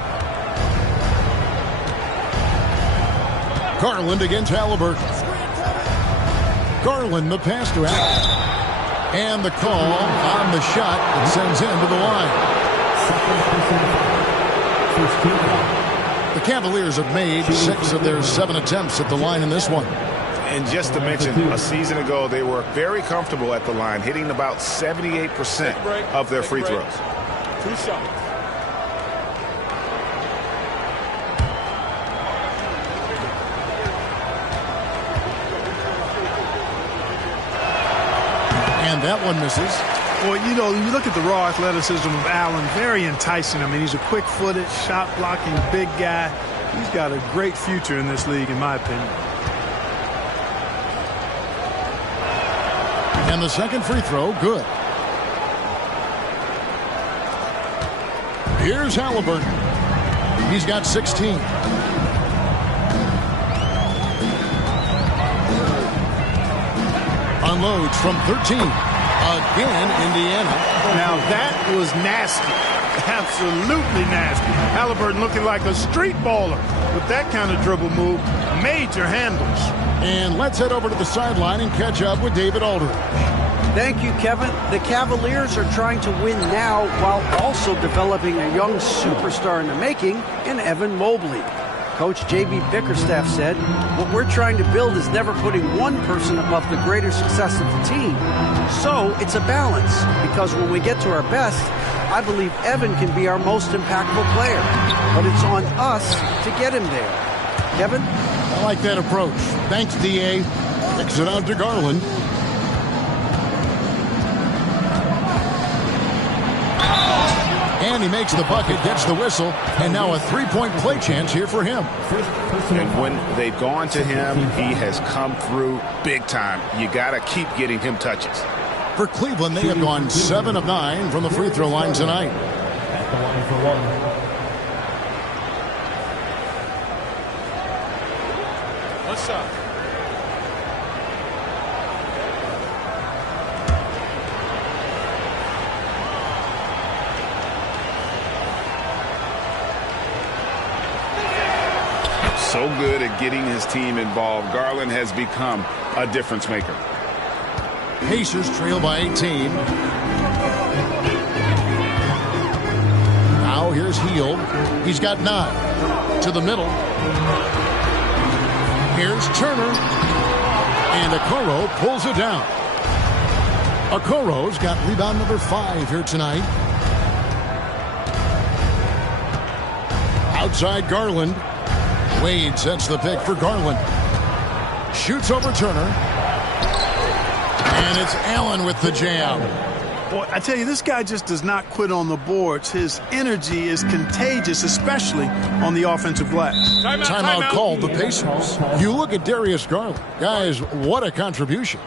Garland against Halliburton. Garland the pass to Allen. And the call on the shot that sends him to the line. The Cavaliers have made 6 of their 7 attempts at the line in this one. And just to mention, a season ago, they were very comfortable at the line, hitting about 78% of their free throws. 2 shots. And that one misses. Well, you know, you look at the raw athleticism of Allen, very enticing. I mean, he's a quick-footed, shot-blocking big guy. He's got a great future in this league, in my opinion. And the second free throw, good. Here's Halliburton. He's got 16. Unloads from 13. Again, Indiana. Now that was nasty. Absolutely nasty. Halliburton looking like a street baller with that kind of dribble move. Major handles. And let's head over to the sideline and catch up with David Aldridge. Thank you, Kevin. The Cavaliers are trying to win now while also developing a young superstar in the making in Evan Mobley. Coach J.B. Bickerstaff said, what we're trying to build is never putting one person above the greater success of the team. So it's a balance, because when we get to our best, I believe Evan can be our most impactful player. But it's on us to get him there. Kevin? I like that approach. Thanks, D.A. Kicks it out to Garland. And he makes the bucket, gets the whistle, and now a three-point play chance here for him. And when they've gone to him, he has come through big time. You got to keep getting him touches. For Cleveland, they have gone 7 of 9 from the free throw line tonight. At the line for one. What's up? So good at getting his team involved. Garland has become a difference maker. Pacers trail by 18. Now here's Hield. He's got 9. To the middle. Here's Turner. And Okoro pulls it down. Okoro's got rebound number 5 here tonight. Outside Garland. Wade sets the pick for Garland. Shoots over Turner. And it's Allen with the jam. Boy, I tell you, this guy just does not quit on the boards. His energy is contagious, especially on the offensive glass. Timeout called the Pacers. You look at Darius Garland. Guys, what a contribution.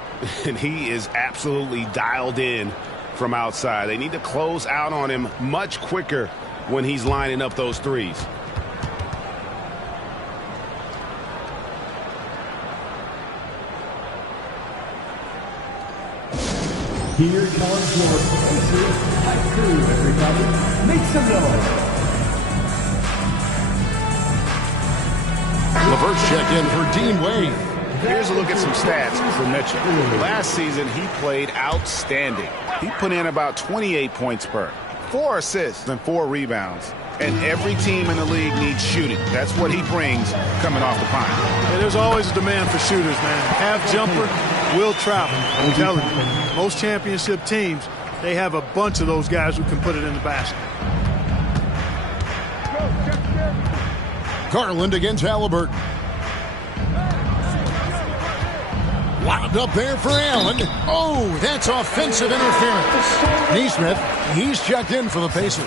And he is absolutely dialed in from outside. They need to close out on him much quicker when he's lining up those threes. Here comes your Pacers high crew, everybody. Make some noise. LeVert's checked in for Dean Wade. Here's a look at some stats for Mitchell. Last season, he played outstanding. He put in about 28 points per, 4 assists and 4 rebounds. And every team in the league needs shooting. That's what he brings coming off the pine. Yeah, there's always a demand for shooters, man. Half jumper, will travel. I'm telling you, most championship teams, they have a bunch of those guys who can put it in the basket. Garland against Halliburton. Wound up there for Allen. Oh, that's offensive interference. Neesmith, he's checked in for the Pacers.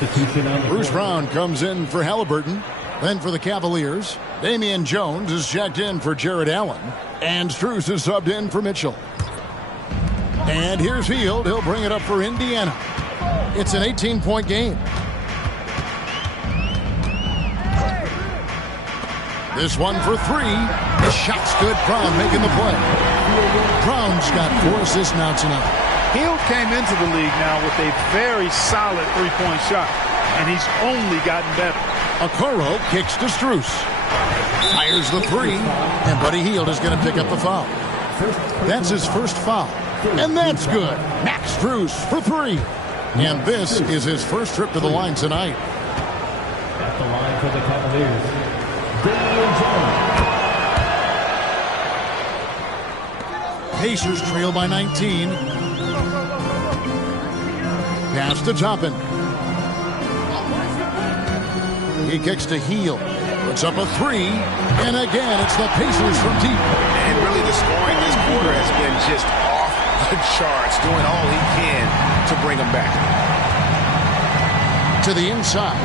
Bruce Brown comes in for Halliburton. Then for the Cavaliers, Damian Jones is checked in for Jared Allen. And Strus is subbed in for Mitchell. And here's Hield. He'll bring it up for Indiana. It's an 18-point game. This one for 3. The shot's good. Brown making the play. Brown's got 4 assists now tonight. Hield came into the league now with a very solid three-point shot, and he's only gotten better. Okoro kicks to Strus. Fires the 3, and Buddy Hield is going to pick up the foul. That's his first foul. And that's good. Max Strus for 3. And this is his first trip to the line tonight. At the line for the Cavaliers, Damian Jones. Pacers trail by 19. Pass to Toppin. He kicks to Hield. Puts up a 3. And again, it's the Pacers from deep. And really the scoring this quarter has been just off the charts, doing all he can to bring them back. To the inside.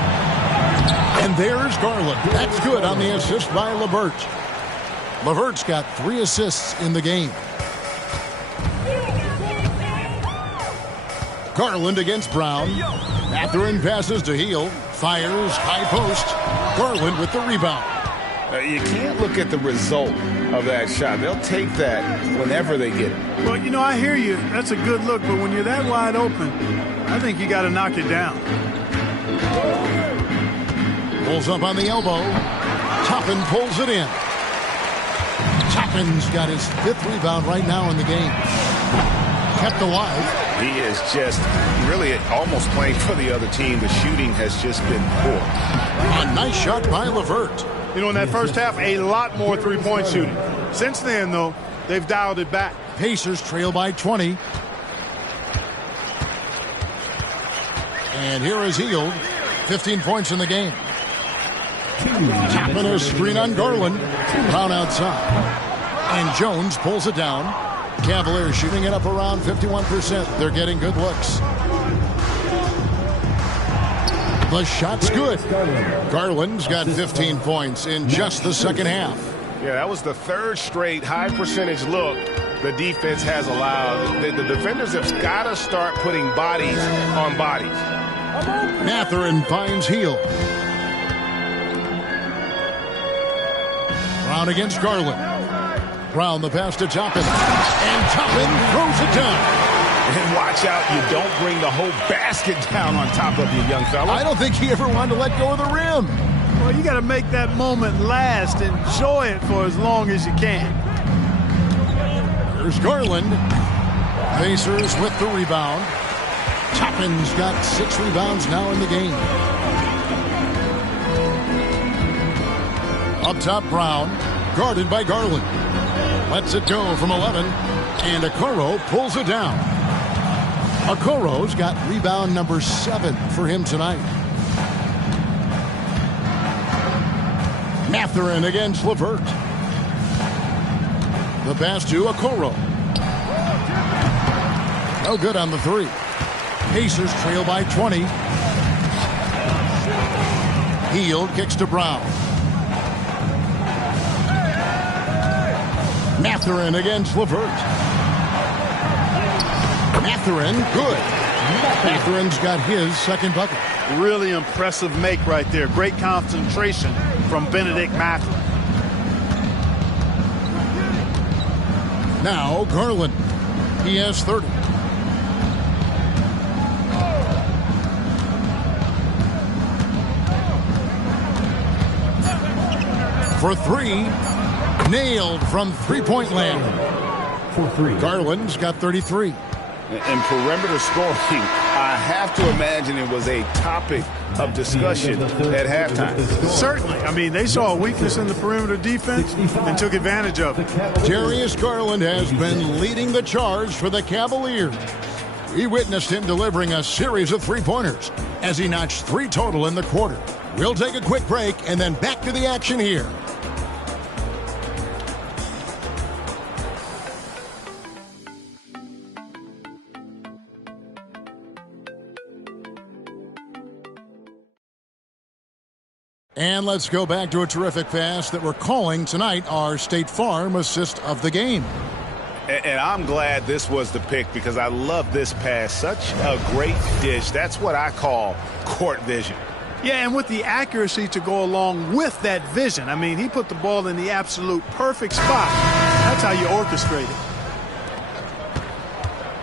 And there's Garland. That's good on the assist by LeVert. LeVert's got 3 assists in the game. Garland against Brown. Mathurin passes to Hield. Fires, high post. Garland with the rebound. You can't look at the result of that shot. They'll take that whenever they get it. Well, you know, I hear you. That's a good look, but when you're that wide open, I think you got to knock it down. Pulls up on the elbow. Toppin pulls it in. Toppin's got his 5th rebound right now in the game. Kept alive. He is just really almost playing for the other team. The shooting has just been poor. A nice shot by LeVert. You know, in that first half, a lot more three-point shooting. Since then, though, they've dialed it back. Pacers trail by 20. And here is Hield. 15 points in the game. Toppin a screen on Garland. Brown outside. And Jones pulls it down. Cavaliers shooting it up around 51%. They're getting good looks. The shot's good. Garland's got 15 points in just the second half. Yeah, that was the third straight high percentage look the defense has allowed. The defenders have got to start putting bodies on bodies. Mathurin finds Heel. Brown against Garland. Brown the pass to Toppin. And Toppin throws it down. And watch out, you don't bring the whole basket down on top of you, young fella. I don't think he ever wanted to let go of the rim. Well, you got to make that moment last. Enjoy it for as long as you can. Here's Garland. Pacers with the rebound. Toppin's got 6 rebounds now in the game. Up top, Brown. Guarded by Garland. Lets it go from 11. And Okoro pulls it down. Okoro's got rebound number 7 for him tonight. Mathurin against LeVert. The pass to Okoro. No good on the 3. Pacers trail by 20. Hield kicks to Brown. Mathurin against LeVert. Mathurin, good. Mathurin's got his second bucket. Really impressive make right there. Great concentration from Benedict Mathurin. Now Garland. He has 30. For 3. Nailed from three-point land. For 3. Garland's got 33. And perimeter scoring, I have to imagine it was a topic of discussion at halftime. Certainly. I mean, they saw a weakness in the perimeter defense and took advantage of it. Darius Garland has been leading the charge for the Cavaliers. We witnessed him delivering a series of three-pointers as he notched 3 total in the quarter. We'll take a quick break and then back to the action here. And let's go back to a terrific pass that we're calling tonight our State Farm assist of the game. And I'm glad this was the pick because I love this pass. Such a great dish. That's what I call court vision. Yeah, and with the accuracy to go along with that vision. I mean, he put the ball in the absolute perfect spot. That's how you orchestrate it.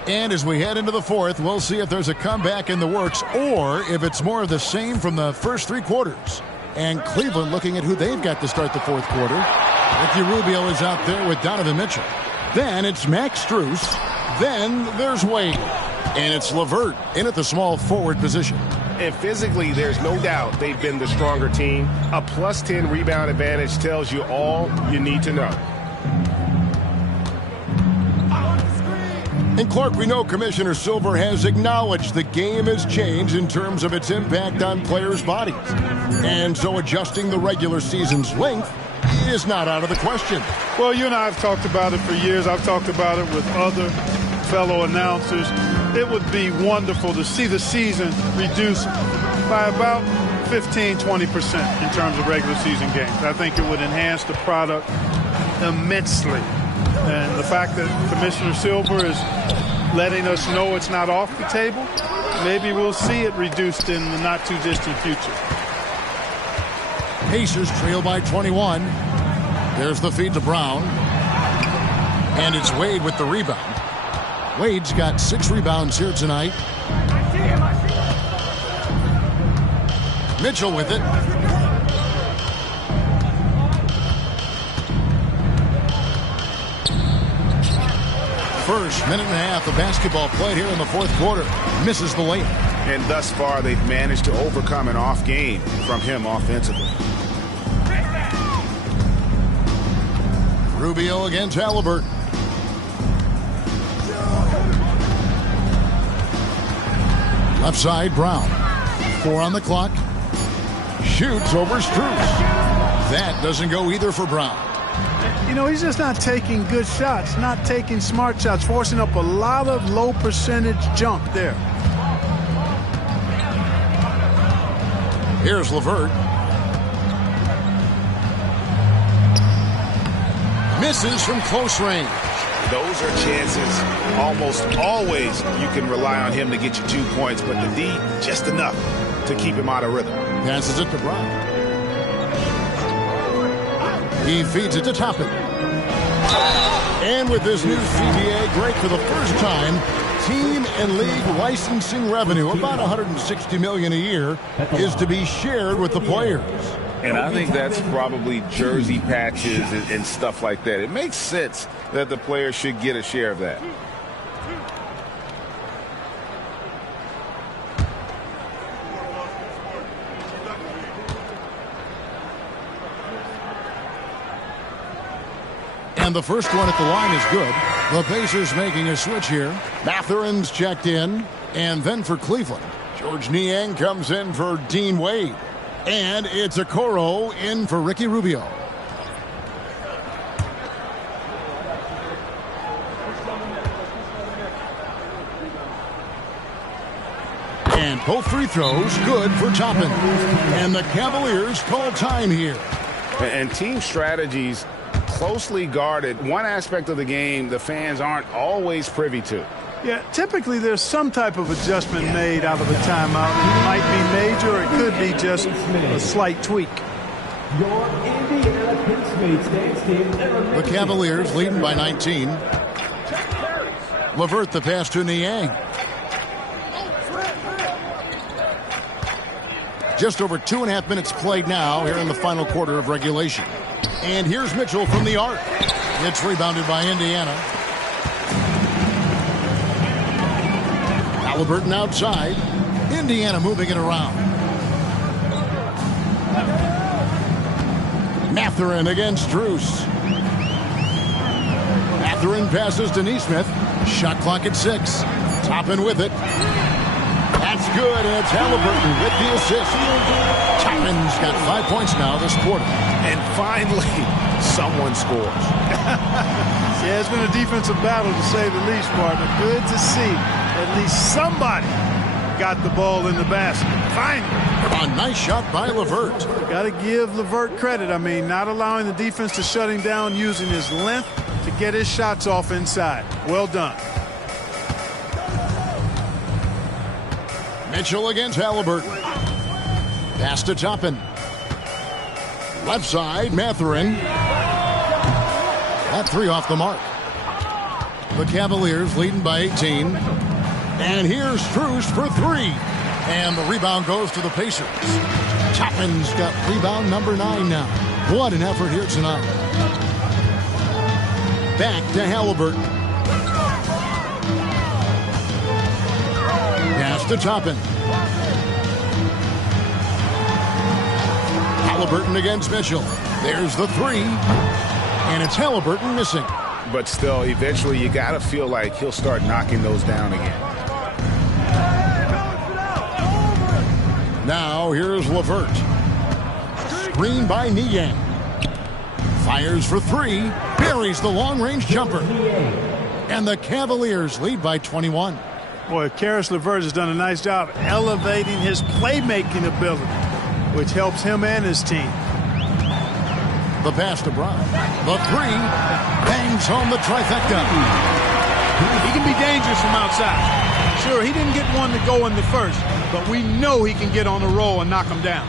And as we head into the fourth, we'll see if there's a comeback in the works or if it's more of the same from the first 3 quarters. And Cleveland looking at who they've got to start the fourth quarter. Ricky Rubio is out there with Donovan Mitchell. Then it's Max Strus. Then there's Wade. And it's LeVert in at the small forward position. And physically, there's no doubt they've been the stronger team. A plus 10 rebound advantage tells you all you need to know. And Clark, we know Commissioner Silver has acknowledged the game has changed in terms of its impact on players' bodies. And so adjusting the regular season's length is not out of the question. Well, you and I have talked about it for years. I've talked about it with other fellow announcers. It would be wonderful to see the season reduced by about 15-20% in terms of regular season games. I think it would enhance the product immensely. And the fact that Commissioner Silver is letting us know it's not off the table, maybe we'll see it reduced in the not-too-distant future. Pacers trail by 21. There's the feed to Brown. And it's Wade with the rebound. Wade's got 6 rebounds here tonight. Mitchell with it. First minute and a half of basketball played here in the fourth quarter. Misses the layup. And thus far, they've managed to overcome an off game from him offensively. Rubio against Halliburton. Left side, Brown. 4 on the clock. Shoots over Strus. That doesn't go either for Brown. You know, he's just not taking good shots, not taking smart shots, forcing up a lot of low percentage junk there. Here's LeVert. Misses from close range. Those are chances almost always you can rely on him to get you 2 points, but the D, just enough to keep him out of rhythm. Passes it to Brown. He feeds it to Toppin. And with this new CBA, great for the first time, team and league licensing revenue, about $160 million a year, is to be shared with the players. And I think that's probably jersey patches and stuff like that. It makes sense that the players should get a share of that. And the first one at the line is good. The Pacers making a switch here. Mathurin's checked in. And then for Cleveland, George Niang comes in for Dean Wade. And it's Okoro in for Ricky Rubio. And both free throws good for Toppin. And the Cavaliers call time here. And team strategies closely guarded. One aspect of the game the fans aren't always privy to. Yeah, typically there's some type of adjustment made out of a timeout. It might be major, or it could be just a slight tweak. The Cavaliers leading by 19. LeVert the pass to Niang. Just over 2.5 minutes played now here in the final quarter of regulation. And here's Mitchell from the arc. It's rebounded by Indiana. Halliburton outside. Indiana moving it around. Mathurin against Strus. Mathurin passes to Nesmith. Shot clock at 6. Toppin with it. That's good, and it's Halliburton with the assist. Toppin's got 5 points now this quarter. And finally, someone scores. Yeah, it's been a defensive battle to say the least, partner. Good to see at least somebody got the ball in the basket. Finally. A nice shot by LeVert. Got to give LeVert credit. I mean, not allowing the defense to shut him down, using his length to get his shots off inside. Well done. Mitchell against Halliburton. Pass to Toppin. Left side, Mathurin. That three off the mark. The Cavaliers leading by 18. And here's Strus for 3. And the rebound goes to the Pacers. Toppin's got rebound number 9 now. What an effort here tonight. Back to Halliburton. Pass to Toppin. Halliburton against Mitchell. There's the 3. And it's Halliburton missing. But still, eventually you got to feel like he'll start knocking those down again. Now here's LeVert. Screen by Niang. Fires for 3. Buries the long-range jumper. And the Cavaliers lead by 21. Boy, Karis LeVert has done a nice job elevating his playmaking ability, which helps him and his team. The pass to Brown. The 3. Bangs home the trifecta. He can be dangerous from outside. Sure, he didn't get one to go in the first, but we know he can get on a roll and knock him down.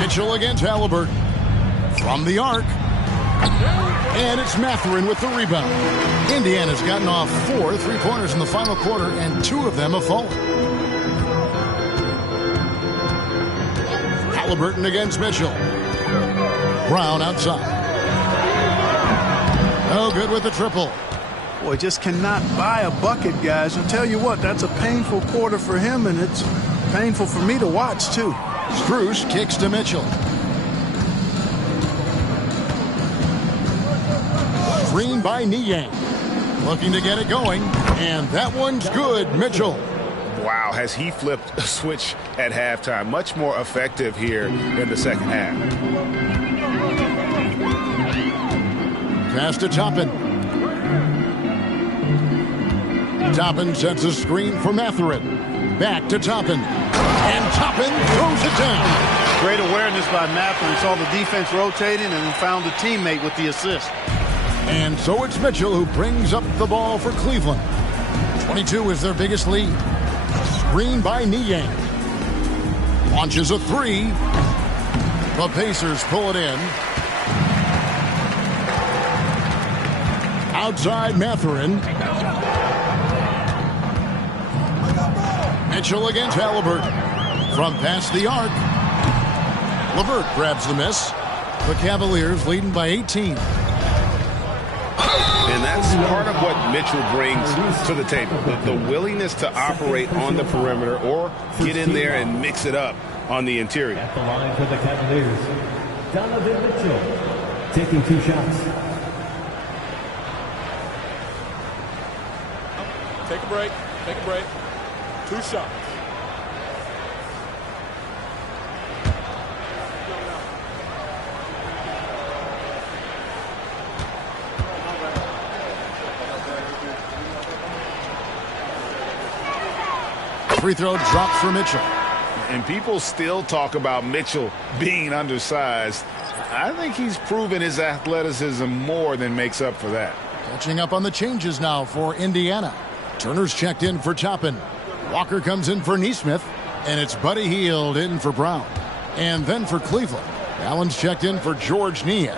Mitchell against Halliburton. From the arc. And it's Mathurin with the rebound. Indiana's gotten off 4 3-pointers in the final quarter, and 2 of them have fallen. Halliburton against Mitchell. Brown outside. No good with the triple. Boy, just cannot buy a bucket, guys. I'll tell you what, that's a painful quarter for him, and it's painful for me to watch, too. Strus kicks to Mitchell. Screen by Niang. Looking to get it going, and that one's good. Mitchell. Wow, has he flipped a switch at halftime. Much more effective here in the second half. Pass to Toppin. Toppin sets a screen for Mathurin. Back to Toppin. And Toppin throws it down. Great awareness by Mathurin. Saw the defense rotating and found a teammate with the assist. And so it's Mitchell who brings up the ball for Cleveland. 22 is their biggest lead. Screen by Niang. Launches a three. The Pacers pull it in. Outside Mathurin. Mitchell against Halliburton. From past the arc. LeVert grabs the miss. The Cavaliers leading by 18. And that's part of what Mitchell brings to the table. The willingness to operate on the perimeter or get in there and mix it up on the interior. At the line for the Cavaliers, Donovan Mitchell taking 2 shots. Take a break. Take a break. 2 shots. Free throw drops for Mitchell. And people still talk about Mitchell being undersized. I think he's proven his athleticism more than makes up for that. Catching up on the changes now for Indiana. Turner's checked in for Toppin. Walker comes in for Nesmith. And it's Buddy Hield in for Brown. And then for Cleveland, Allen's checked in for George Niang.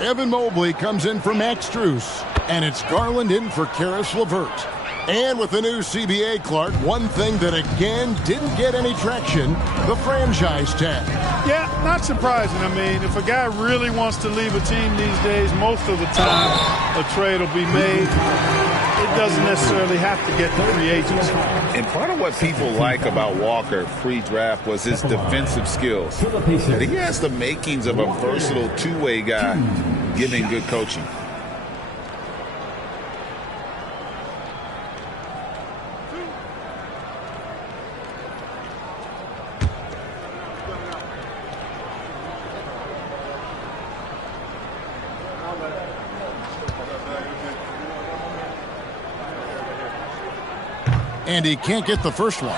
Evan Mobley comes in for Max Strus. And it's Garland in for Karis LeVert. And with the new CBA, Clark, one thing that again didn't get any traction, the franchise tag. Yeah, not surprising. I mean, if a guy really wants to leave a team these days, most of the time a trade will be made. It doesn't necessarily have to get to free agency. And part of what people like about Walker pre-draft was his defensive skills. But he has the makings of a versatile two-way guy, giving good coaching. And he can't get the first one.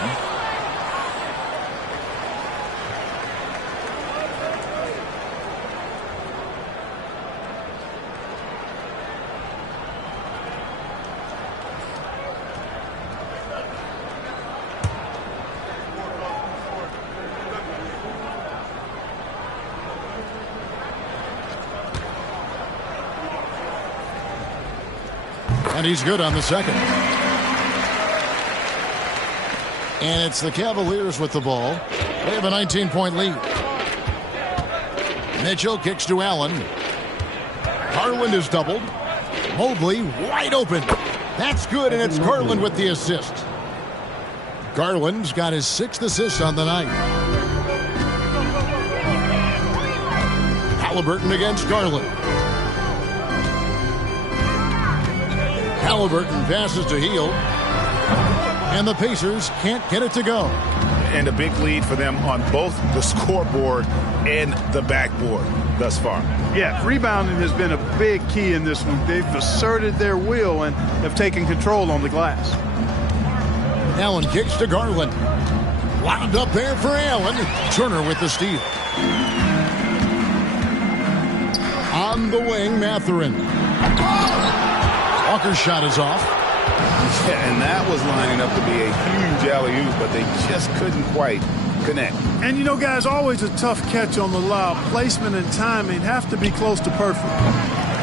And he's good on the second. And it's the Cavaliers with the ball. They have a 19-point lead. Mitchell kicks to Allen. Garland is doubled. Mobley wide open. That's good, and it's Garland with the assist. Garland's got his 6th assist on the night. Halliburton against Garland. Halliburton passes to Hield. And the Pacers can't get it to go. And a big lead for them on both the scoreboard and the backboard thus far. Yeah, rebounding has been a big key in this one. They've asserted their will and have taken control on the glass. Allen kicks to Garland. Wound up there for Allen. Turner with the steal. On the wing, Mathurin. Walker's shot is off. Yeah, and that was lining up to be a huge alley-oop, but they just couldn't quite connect. And you know, guys, always a tough catch on the lob. Placement and timing have to be close to perfect.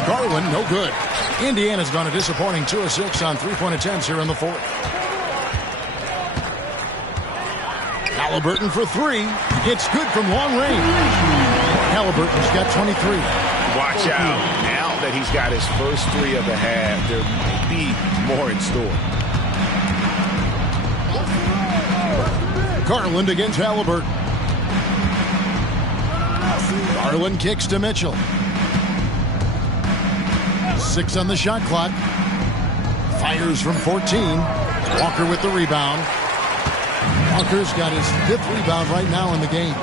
Garland, no good. Indiana's gone a disappointing 2 of 6 on 3-point attempts here in the 4th. Halliburton for 3. It's good from long range. Halliburton's got 23. Watch out. Now that he's got his first 3 of the half, there may be more in store. Garland against Halliburton. Garland kicks to Mitchell. 6 on the shot clock. Fires from 14. Walker with the rebound. Walker's got his 5th rebound right now in the game.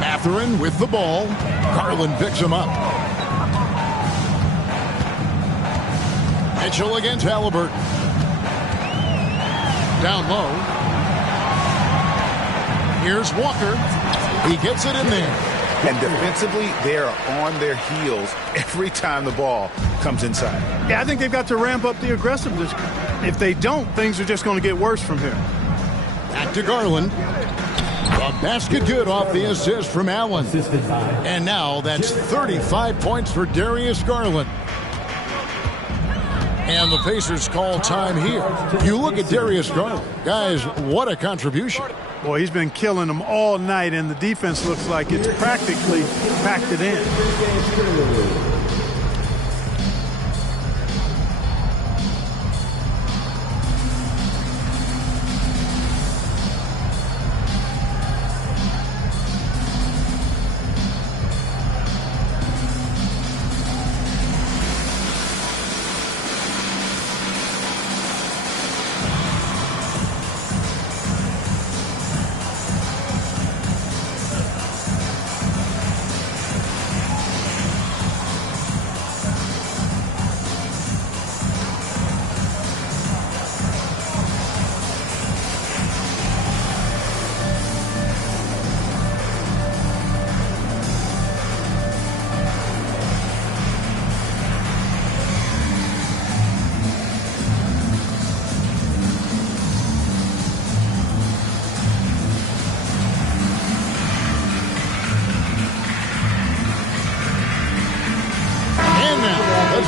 Mathurin with the ball. Garland picks him up. Mitchell against Halliburton. Down low. Here's Walker. He gets it in there. And defensively, they are on their heels every time the ball comes inside. Yeah, I think they've got to ramp up the aggressiveness. If they don't, things are just going to get worse from here. Back to Garland. The basket good off the assist from Allen. And now that's 35 points for Darius Garland. And the Pacers call time here. You look at Darius Garland. Guys, what a contribution. Boy, he's been killing them all night, and the defense looks like it's practically packed it in.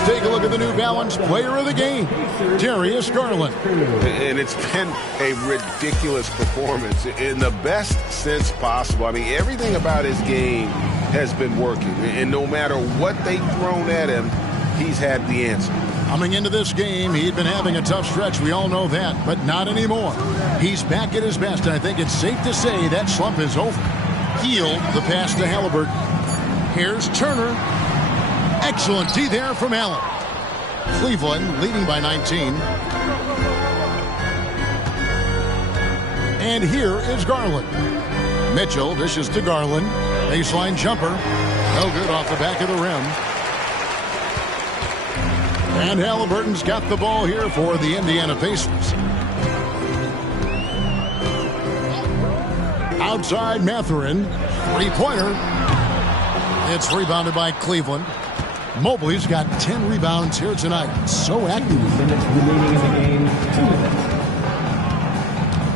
Take a look at the New Balance player of the game, Darius Garland. And it's been a ridiculous performance in the best sense possible. I mean, everything about his game has been working. And no matter what they've thrown at him, he's had the answer. Coming into this game, he'd been having a tough stretch. We all know that, but not anymore. He's back at his best. I think it's safe to say that slump is over. Heel, the pass to Halliburton. Here's Turner. Excellent D there from Allen. Cleveland leading by 19. And here is Garland. Mitchell dishes to Garland. Baseline jumper. No good off the back of the rim. And Halliburton's got the ball here for the Indiana Pacers. Outside Mathurin. Three-pointer. It's rebounded by Cleveland. Mobley's got 10 rebounds here tonight. So active. Minutes remaining in the game. 2 minutes.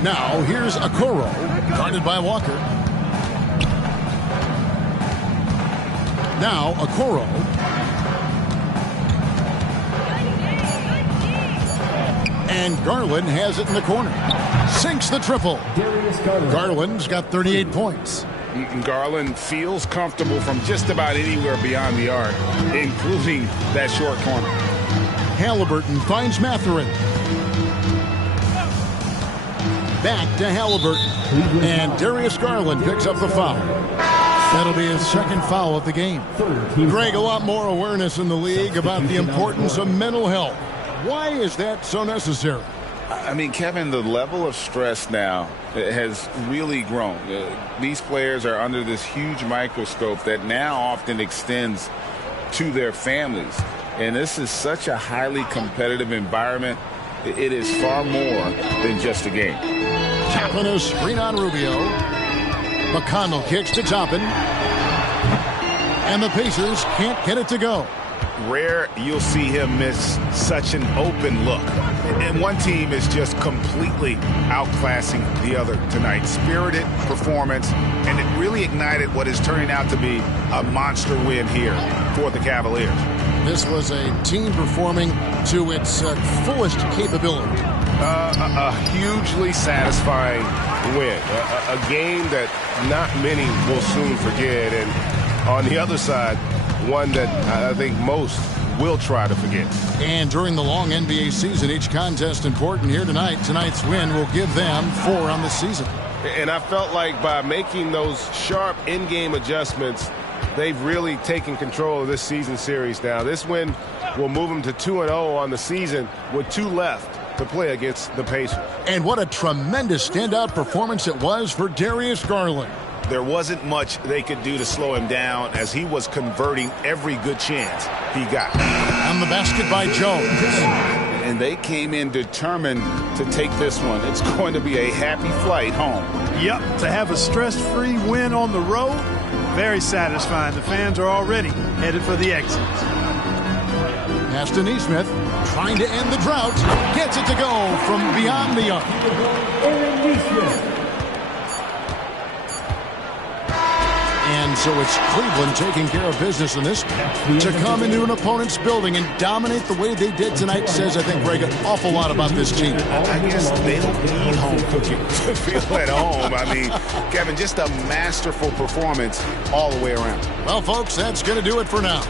Now here's Okoro, guarded by Walker. Now Okoro. And Garland has it in the corner. Sinks the triple. Garland's got 38 points. Garland feels comfortable from just about anywhere beyond the arc, including that short corner. Halliburton finds Mathurin. Back to Halliburton. And Darius Garland picks up the foul. That'll be his second foul of the game. Greg, a lot more awareness in the league about the importance of mental health. Why is that so necessary? I mean, Kevin, the level of stress now has really grown. These players are under this huge microscope that now often extends to their families. And this is such a highly competitive environment. It is far more than just a game. Toppin a screen on Rubio. McConnell kicks to Toppin. And the Pacers can't get it to go. Rare you'll see him miss such an open look. And one team is just completely outclassing the other tonight. Spirited performance, and it really ignited what is turning out to be a monster win here for the Cavaliers. This was a team performing to its fullest capability. A hugely satisfying win. A game that not many will soon forget. And on the other side, one that I think most will try to forget. And during the long NBA season, each contest important here tonight. Tonight's win will give them 4 on the season. And I felt like by making those sharp in-game adjustments, they've really taken control of this season series now. This win will move them to 2-0 on the season with 2 left to play against the Pacers. And what a tremendous standout performance it was for Darius Garland. There wasn't much they could do to slow him down as he was converting every good chance he got. On the basket by Jones. and they came in determined to take this one. It's going to be a happy flight home. Yep, to have a stress-free win on the road, very satisfying. The fans are already headed for the exits. Pass to Neesmith, trying to end the drought. Gets it to go from beyond the arc. And so it's Cleveland taking care of business in this. To come into an opponent's building and dominate the way they did tonight says, I think, Greg, an awful lot about this team. I guess they don't need home cooking to feel at home. I mean, Kevin, just a masterful performance all the way around. Well, folks, that's going to do it for now.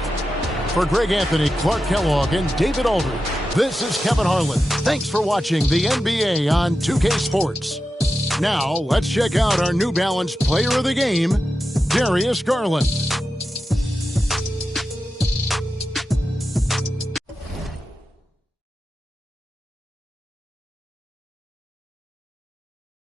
For Greg Anthony, Clark Kellogg, and David Aldridge, this is Kevin Harlan. Thanks for watching the NBA on 2K Sports. Now, let's check out our New Balance Player of the Game, Darius Garland.